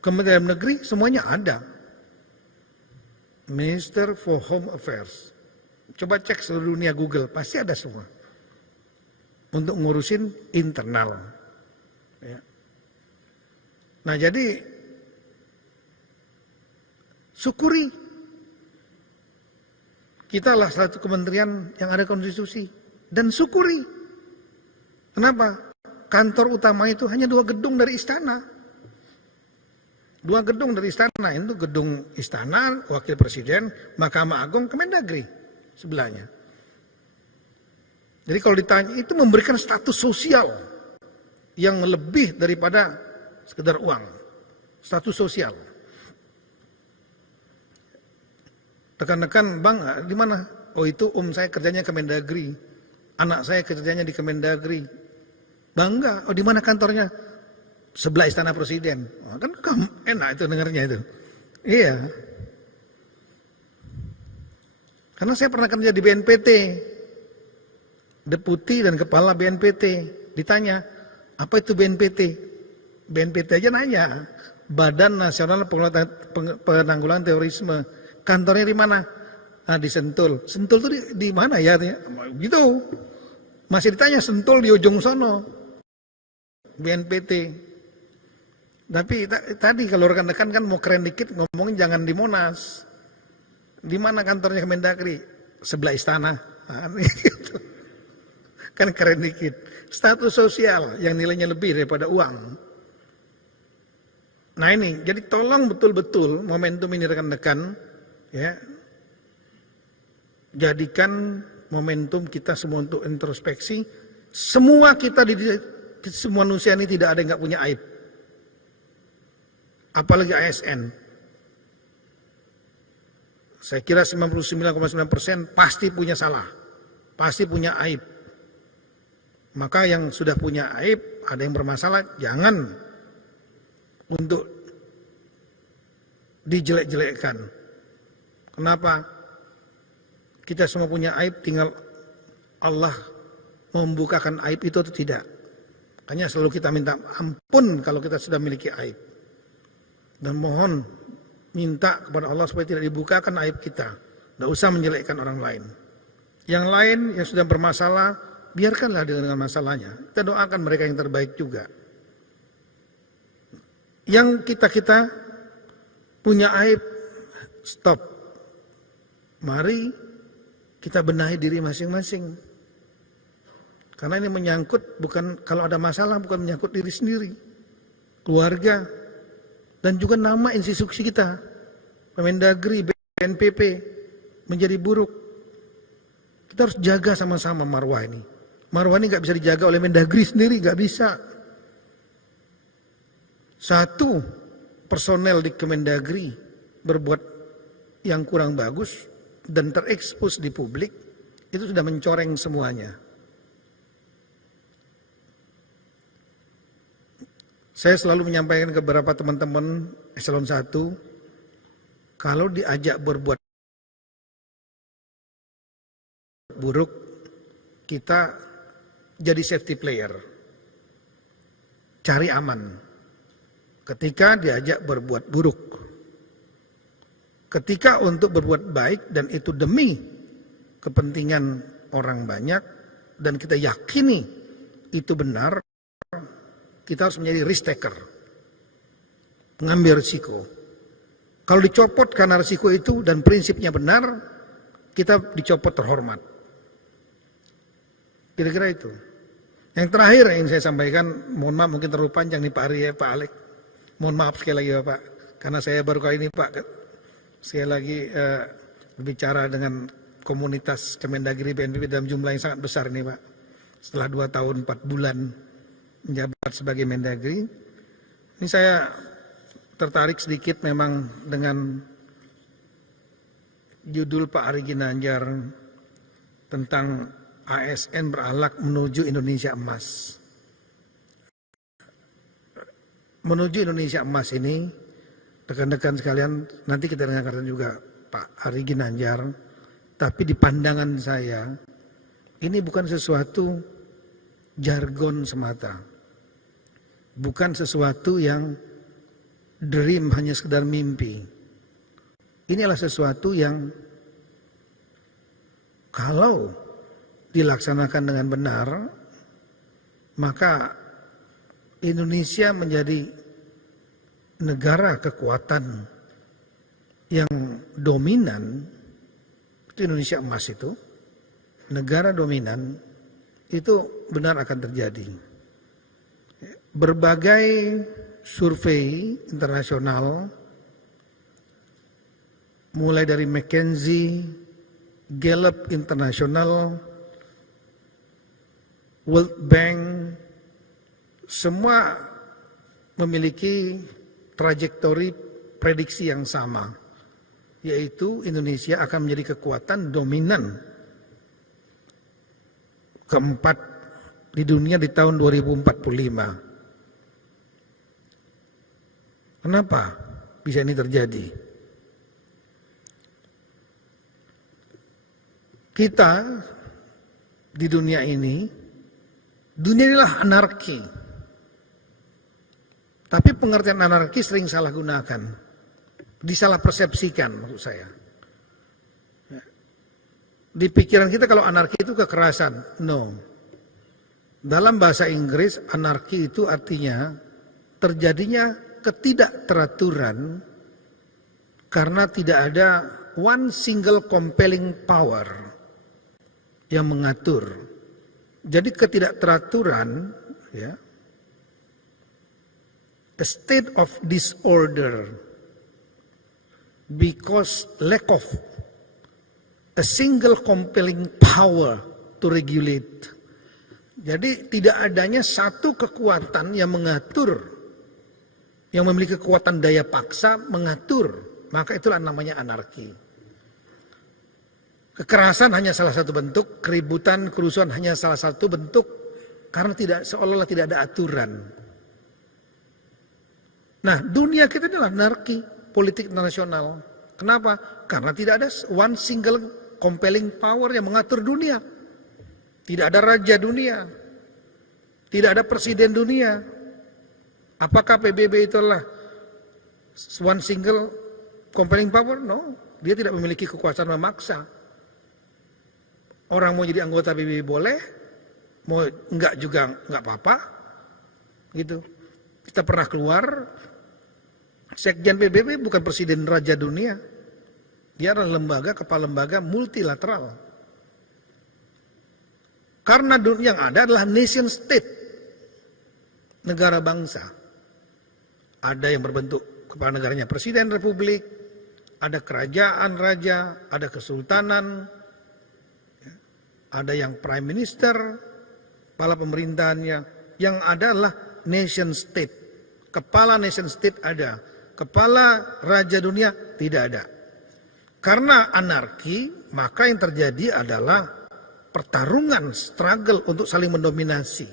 Kementerian Dalam Negeri semuanya ada. Minister for Home Affairs. Coba cek seluruh dunia Google, pasti ada semua. Untuk ngurusin internal. Ya. Nah jadi, syukuri. Kita lah satu kementerian yang ada konstitusi. Dan syukuri. Kenapa? Kantor utama itu hanya 2 gedung dari istana. 2 gedung dari istana, itu gedung istana, wakil presiden, Mahkamah Agung, Kemendagri sebelahnya. Jadi kalau ditanya, itu memberikan status sosial yang lebih daripada sekedar uang. Status sosial. Rekan-rekan, Bang, di mana? Oh itu saya kerjanya Kemendagri. Anak saya kerjanya di Kemendagri. Bangga. Oh di mana kantornya? Sebelah Istana Presiden. Oh, kan enak itu dengarnya itu. Iya. Karena saya pernah kerja di BNPT. Deputi dan kepala BNPT. Ditanya, apa itu BNPT? BNPT aja nanya. Badan Nasional Penanggulangan Terorisme. Kantornya di mana? Nah, di Sentul. Sentul itu di mana ya? Gitu. Masih ditanya Sentul di ujung sono. BNPT. Tapi tadi kalau rekan-rekan kan mau keren dikit ngomongin jangan di Monas. Di mana kantornya Kemendagri? Sebelah istana. Nah, gitu. Kan keren dikit. Status sosial yang nilainya lebih daripada uang. Nah ini, jadi tolong betul-betul momentum ini rekan-rekan, ya, jadikan momentum kita semua untuk introspeksi. Semua kita semua manusia ini tidak ada yang nggak punya aib. Apalagi ASN. Saya kira 99,9% pasti punya salah. Pasti punya aib. Maka yang sudah punya aib, ada yang bermasalah, jangan untuk dijelek-jelekkan. Kenapa? Kita semua punya aib, tinggal Allah membukakan aib itu atau tidak. Makanya selalu kita minta ampun kalau kita sudah memiliki aib. Dan mohon minta kepada Allah supaya tidak dibukakan aib kita. Tidak usah menjelekkan orang lain. Yang lain yang sudah bermasalah, biarkanlah dengan masalahnya. Kita doakan mereka yang terbaik juga. Yang kita punya aib, stop. Mari kita benahi diri masing-masing. Karena ini menyangkut bukan, kalau ada masalah bukan menyangkut diri sendiri, keluarga, dan juga nama institusi kita. Kemendagri, BNPP menjadi buruk. Kita harus jaga sama-sama marwah ini. Marwah ini gak bisa dijaga oleh Mendagri sendiri, gak bisa. Satu personel di Kemendagri berbuat yang kurang bagus dan terekspos di publik, itu sudah mencoreng semuanya. Saya selalu menyampaikan ke beberapa teman-teman eselon 1, kalau diajak berbuat buruk, kita jadi safety player. Cari aman. Ketika diajak berbuat buruk. Ketika untuk berbuat baik dan itu demi kepentingan orang banyak dan kita yakini itu benar, kita harus menjadi risk taker. Mengambil risiko. Kalau dicopot karena risiko itu dan prinsipnya benar, kita dicopot terhormat. Kira-kira itu. Yang terakhir yang saya sampaikan, mohon maaf mungkin terlalu panjang nih Pak Ari, Pak Alek. Mohon maaf sekali lagi Bapak, karena saya baru kali ini Pak, sekali lagi berbicara dengan komunitas Kemendagri BNPB dalam jumlah yang sangat besar ini Pak. Setelah 2 tahun 4 bulan menjabat sebagai Mendagri, ini saya tertarik sedikit memang dengan judul Pak Ari Ginanjar tentang ASN beralak menuju Indonesia Emas. Menuju Indonesia Emas ini, rekan-rekan sekalian, nanti kita dengarkan juga Pak Ari Ginanjar, tapi di pandangan saya, ini bukan sesuatu jargon semata. Bukan sesuatu yang dream, hanya sekedar mimpi. Ini adalah sesuatu yang kalau dilaksanakan dengan benar, maka Indonesia menjadi negara kekuatan yang dominan, itu Indonesia Emas itu, negara dominan, itu benar akan terjadi. Berbagai survei internasional, mulai dari McKinsey, Gallup International, World Bank, semua memiliki trajektori prediksi yang sama, yaitu Indonesia akan menjadi kekuatan dominan keempat di dunia di tahun 2045. Kenapa bisa ini terjadi? Kita di dunia inilah anarki. Tapi pengertian anarki sering salah gunakan, disalah persepsikan maksud saya. Di pikiran kita kalau anarki itu kekerasan, no. Dalam bahasa Inggris anarki itu artinya terjadinya ketidakteraturan karena tidak ada one single compelling power yang mengatur. Jadi ketidakteraturan, ya, a state of disorder because lack of a single compelling power to regulate. Jadi tidak adanya satu kekuatan yang mengatur, yang memiliki kekuatan daya paksa mengatur, maka itulah namanya anarki. Kekerasan hanya salah satu bentuk, keributan, kerusuhan hanya salah satu bentuk, karena seolah-olah tidak ada aturan. Nah, dunia kita adalah anarki politik nasional. Kenapa? Karena tidak ada one single compelling power yang mengatur dunia. Tidak ada raja dunia. Tidak ada presiden dunia. Apakah PBB itulah one single compelling power? No, dia tidak memiliki kekuasaan memaksa. Orang mau jadi anggota PBB boleh, mau enggak juga enggak apa-apa. Gitu. Kita pernah keluar, Sekjen PBB bukan presiden raja dunia. Dia adalah kepala lembaga multilateral. Karena yang ada adalah nation state, negara bangsa. Ada yang berbentuk kepala negaranya presiden republik, ada kerajaan raja, ada kesultanan, ada yang prime minister, kepala pemerintahannya. Yang ada adalah nation state. Kepala nation state ada, kepala raja dunia tidak ada. Karena anarki, maka yang terjadi adalah pertarungan, struggle untuk saling mendominasi.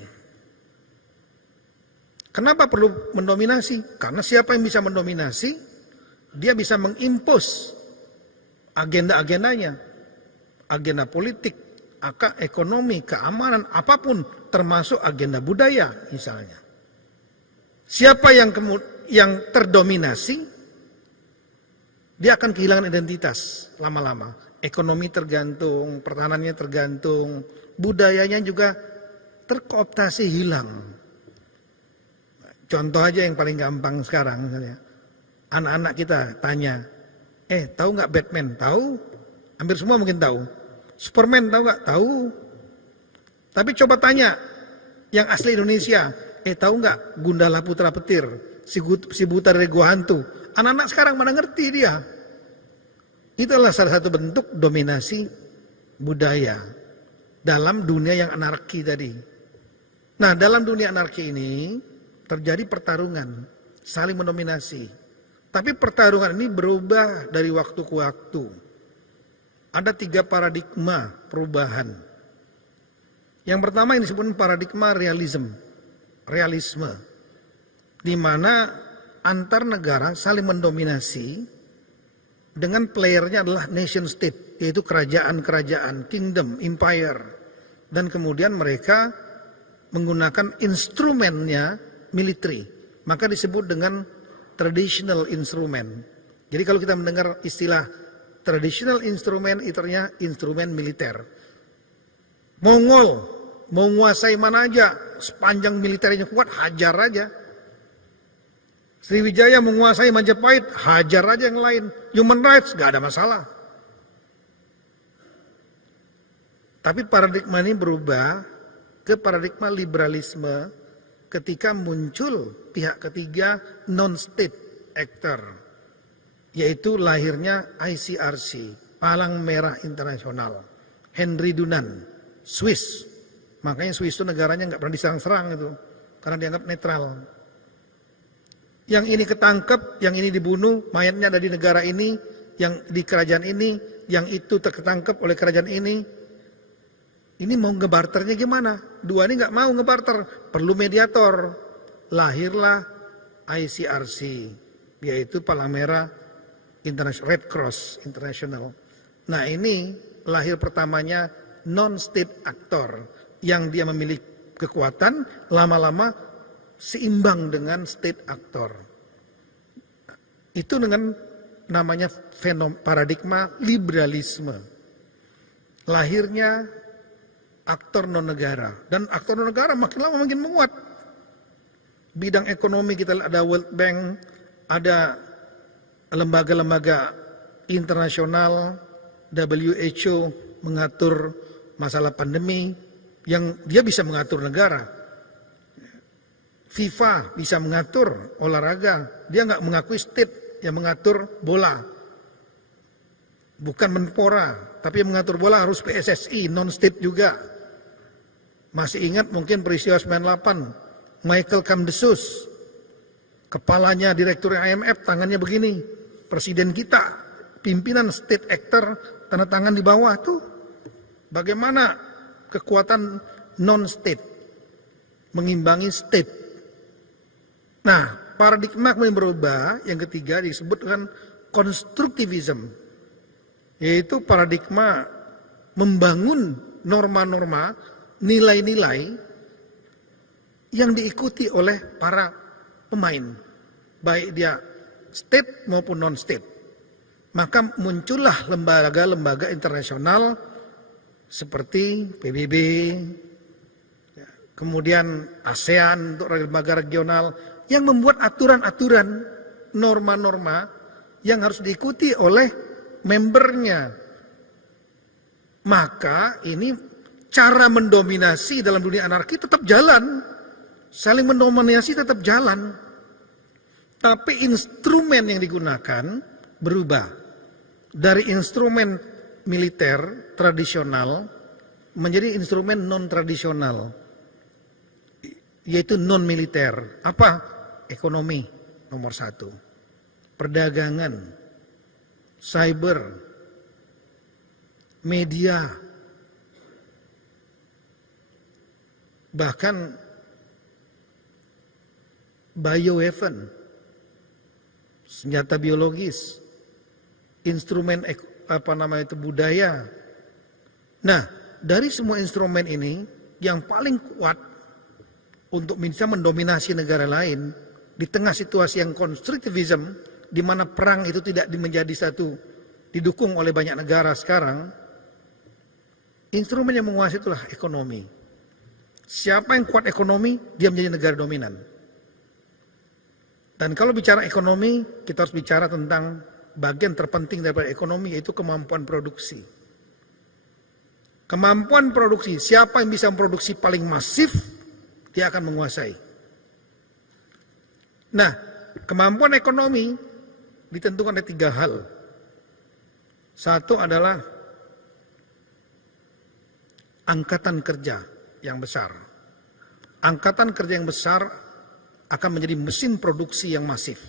Kenapa perlu mendominasi? Karena siapa yang bisa mendominasi, dia bisa mengimpos agenda-agendanya. Agenda politik, ekonomi, keamanan, apapun, termasuk agenda budaya misalnya. Siapa yang terdominasi, dia akan kehilangan identitas lama-lama. Ekonomi tergantung, pertahanannya tergantung, budayanya juga terkooptasi hilang. Contoh aja yang paling gampang sekarang misalnya. Anak-anak kita tanya, tahu nggak Batman? Tahu? Hampir semua mungkin tahu. Superman tahu nggak? Tahu. Tapi coba tanya yang asli Indonesia, tahu nggak Gundala Putra Petir? si buta dari gua hantu. Anak-anak sekarang mana ngerti dia. Itulah salah satu bentuk dominasi budaya dalam dunia yang anarki tadi. Nah, dalam dunia anarki ini terjadi pertarungan, saling mendominasi. Tapi pertarungan ini berubah dari waktu ke waktu. Ada 3 paradigma perubahan. Yang pertama yang disebut paradigma realisme, di mana antar negara saling mendominasi dengan playernya adalah nation state, yaitu kerajaan-kerajaan, kingdom, empire. Dan kemudian mereka menggunakan instrumennya military, maka disebut dengan traditional instrument. Jadi kalau kita mendengar istilah traditional instrument, itunya instrumen militer. Mongol mau menguasai mana aja, sepanjang militernya kuat, hajar aja. Sriwijaya menguasai Majapahit, hajar aja yang lain. Human rights, gak ada masalah. Tapi paradigma ini berubah ke paradigma liberalisme ketika muncul pihak ketiga non-state actor. Yaitu lahirnya ICRC, Palang Merah Internasional. Henry Dunant, Swiss. Makanya Swiss itu negaranya gak pernah diserang-serang itu. Karena dianggap netral. Yang ini ketangkep, yang ini dibunuh, mayatnya ada di negara ini, yang di kerajaan ini, yang itu terketangkep oleh kerajaan ini. Ini mau ngebarternya gimana? Dua ini nggak mau ngebarter, perlu mediator. Lahirlah ICRC, yaitu Palang Merah International, Red Cross International. Nah ini lahir pertamanya non-state actor, yang dia memiliki kekuatan, lama-lama seimbang dengan state actor. Itu dengan namanya paradigma liberalisme. Lahirnya aktor non negara, dan aktor non negara makin lama makin menguat. Bidang ekonomi kita ada World Bank, ada lembaga-lembaga internasional, WHO mengatur masalah pandemi, yang dia bisa mengatur negara. FIFA bisa mengatur olahraga, dia nggak mengakui state yang mengatur bola. Bukan Menpora, tapi yang mengatur bola harus PSSI, non-state juga. Masih ingat mungkin peristiwa 98, Michael Kamdesus, kepalanya direktur IMF, tangannya begini, presiden kita, pimpinan state actor, tanda tangan di bawah tuh. Bagaimana kekuatan non-state mengimbangi state. Nah, paradigma kemudian berubah, yang ketiga disebut dengan konstruktivisme, yaitu paradigma membangun norma-norma, nilai-nilai yang diikuti oleh para pemain, baik dia state maupun non-state. Maka muncullah lembaga-lembaga internasional seperti PBB, kemudian ASEAN untuk lembaga regional, yang membuat aturan-aturan, norma-norma yang harus diikuti oleh membernya. Maka ini cara mendominasi dalam dunia anarki tetap jalan, saling mendominasi tetap jalan. Tapi instrumen yang digunakan berubah dari instrumen militer tradisional menjadi instrumen non-tradisional, yaitu non-militer. Apa? Ekonomi nomor 1, perdagangan, cyber, media, bahkan bioweapon, senjata biologis, instrumen budaya. Nah, dari semua instrumen ini yang paling kuat untuk bisa mendominasi negara lain di tengah situasi yang konstruktivisme, di mana perang itu tidak menjadi satu didukung oleh banyak negara sekarang, instrumen yang menguasai itulah ekonomi. Siapa yang kuat ekonomi, dia menjadi negara dominan. Dan kalau bicara ekonomi, kita harus bicara tentang bagian terpenting daripada ekonomi, yaitu kemampuan produksi. Kemampuan produksi, siapa yang bisa memproduksi paling masif, dia akan menguasai. Nah, kemampuan ekonomi ditentukan oleh 3 hal. Satu adalah angkatan kerja yang besar. Angkatan kerja yang besar akan menjadi mesin produksi yang masif.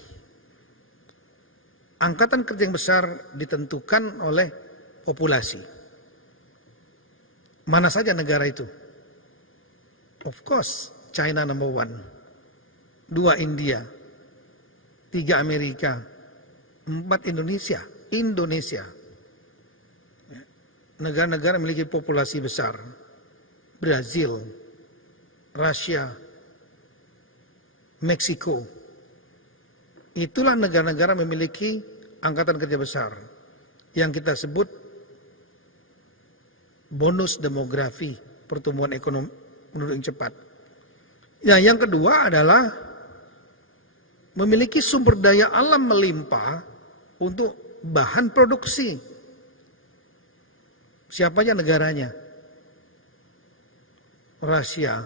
Angkatan kerja yang besar ditentukan oleh populasi. Mana saja negara itu? Of course, China number 1, 2 India, 3 Amerika, 4 Indonesia. Negara-negara memiliki populasi besar. Brazil, Rusia, Meksiko. Itulah negara-negara memiliki angkatan kerja besar yang kita sebut bonus demografi, pertumbuhan ekonomi penduduk yang cepat. Nah, yang kedua adalah memiliki sumber daya alam melimpah untuk bahan produksi. Siapa aja negaranya? Rusia,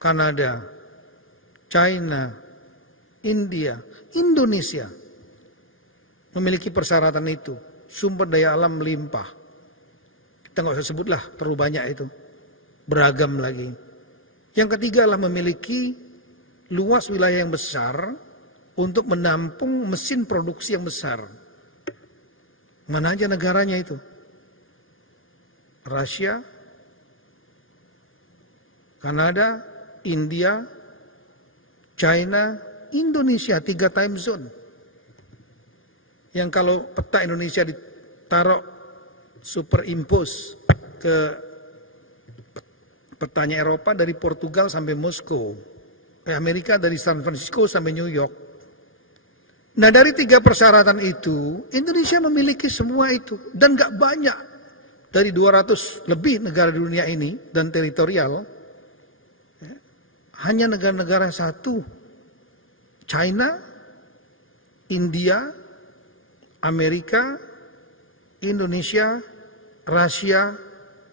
Kanada, China, India, Indonesia memiliki persyaratan itu. Sumber daya alam melimpah. Kita nggak usah sebutlah terlalu banyak itu. Beragam lagi. Yang ketiga adalah memiliki luas wilayah yang besar untuk menampung mesin produksi yang besar. Mana aja negaranya itu? Rusia, Kanada, India, China, Indonesia, 3 time zone. Yang kalau peta Indonesia ditaruh superimpose ke petanya Eropa dari Portugal sampai Moskow, Amerika dari San Francisco sampai New York. Nah, dari 3 persyaratan itu, Indonesia memiliki semua itu dan gak banyak. Dari 200 lebih negara di dunia ini dan teritorial, hanya negara-negara 1, China, India, Amerika, Indonesia, Rusia,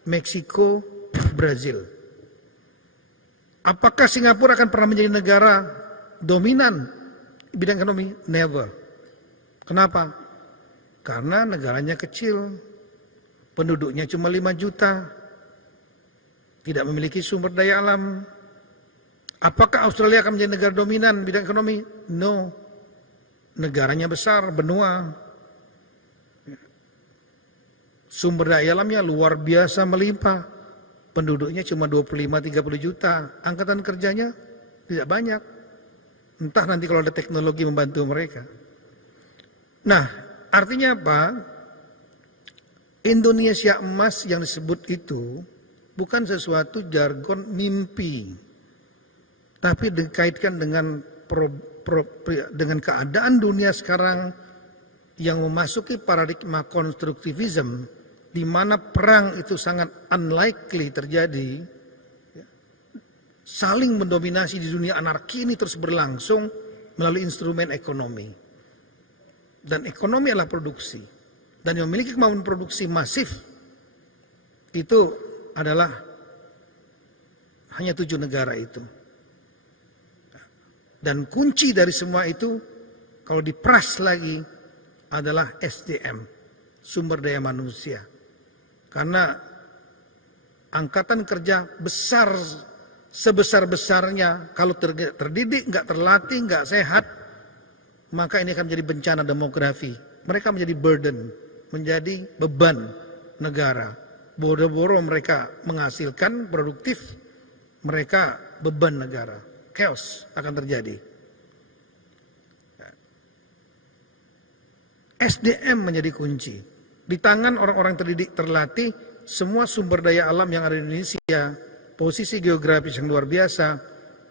Meksiko, Brazil. Apakah Singapura akan pernah menjadi negara dominan di bidang ekonomi? Never. Kenapa? Karena negaranya kecil, penduduknya cuma 5 juta, tidak memiliki sumber daya alam. Apakah Australia akan menjadi negara dominan di bidang ekonomi? No. Negaranya besar, benua. Sumber daya alamnya luar biasa melimpah. Penduduknya cuma 25-30 juta. Angkatan kerjanya tidak banyak. Entah nanti kalau ada teknologi membantu mereka. Nah, artinya apa? Indonesia emas yang disebut itu bukan sesuatu jargon mimpi. Tapi dikaitkan dengan keadaan dunia sekarang yang memasuki paradigma konstruktivisme, di mana perang itu sangat unlikely terjadi, saling mendominasi di dunia anarki ini terus berlangsung melalui instrumen ekonomi. Dan ekonomi adalah produksi. Dan yang memiliki kemampuan produksi masif itu adalah hanya 7 negara itu. Dan kunci dari semua itu kalau diperas lagi adalah SDM, sumber daya manusia. Karena angkatan kerja besar sebesar-besarnya kalau terdidik, nggak terlatih, nggak sehat, maka ini akan menjadi bencana demografi. Mereka menjadi burden, menjadi beban negara. Boro-boro mereka menghasilkan produktif, mereka beban negara. Chaos akan terjadi. SDM menjadi kunci. Di tangan orang-orang terdidik terlatih, semua sumber daya alam yang ada di Indonesia, posisi geografis yang luar biasa,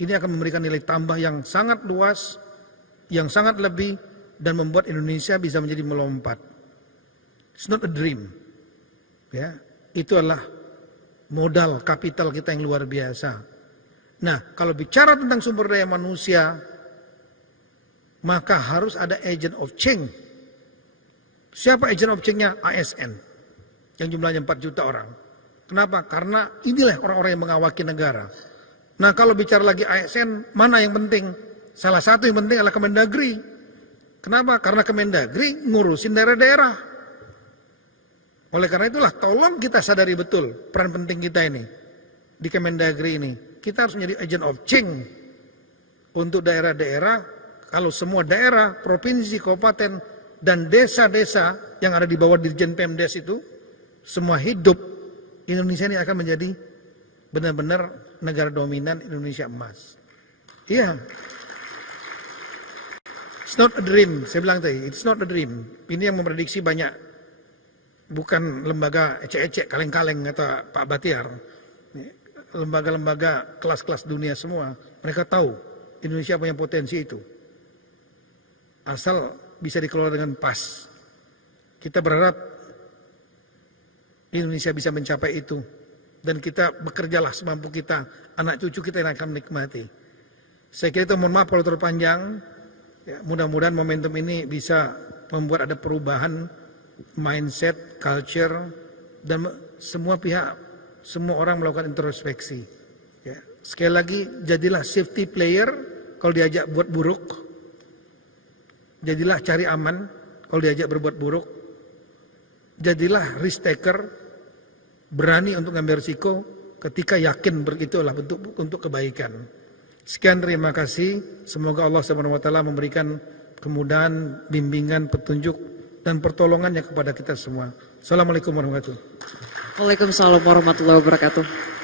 ini akan memberikan nilai tambah yang sangat luas, yang sangat lebih, dan membuat Indonesia bisa menjadi melompat. It's not a dream. Ya, itu adalah modal kapital kita yang luar biasa. Nah, kalau bicara tentang sumber daya manusia, maka harus ada agent of change. Siapa agent of change-nya? ASN, yang jumlahnya 4 juta orang. Kenapa? Karena inilah orang-orang yang mengawaki negara. Nah, kalau bicara lagi ASN, mana yang penting? Salah satu yang penting adalah Kemendagri. Kenapa? Karena Kemendagri ngurusin daerah-daerah. Oleh karena itulah tolong kita sadari betul peran penting kita ini di Kemendagri ini. Kita harus menjadi agent of change untuk daerah-daerah. Kalau semua daerah, provinsi, kabupaten, dan desa-desa yang ada di bawah Dirjen Pemdes itu semua hidup, Indonesia ini akan menjadi benar-benar negara dominan Indonesia emas. Iya. It's not a dream, saya bilang tadi, it's not a dream. Ini yang memprediksi banyak, bukan lembaga ecek-ecek, kaleng-kaleng kata Pak Batiar. Lembaga-lembaga kelas-kelas dunia semua, mereka tahu Indonesia punya potensi itu. Asal bisa dikelola dengan pas. Kita berharap Indonesia bisa mencapai itu. Dan kita bekerjalah semampu kita, anak cucu kita yang akan menikmati. Saya kira itu, mohon maaf kalau terpanjang. Ya, mudah-mudahan momentum ini bisa membuat ada perubahan mindset, culture, dan semua pihak, semua orang melakukan introspeksi. Ya. Sekali lagi, jadilah safety player kalau diajak buat buruk. Jadilah cari aman kalau diajak berbuat buruk. Jadilah risk taker, berani untuk ngambil risiko ketika yakin itulah bentuk untuk kebaikan. Sekian, terima kasih. Semoga Allah SWT memberikan kemudahan, bimbingan, petunjuk, dan pertolongannya kepada kita semua. Assalamualaikum warahmatullahi wabarakatuh. Waalaikumsalam warahmatullahi wabarakatuh.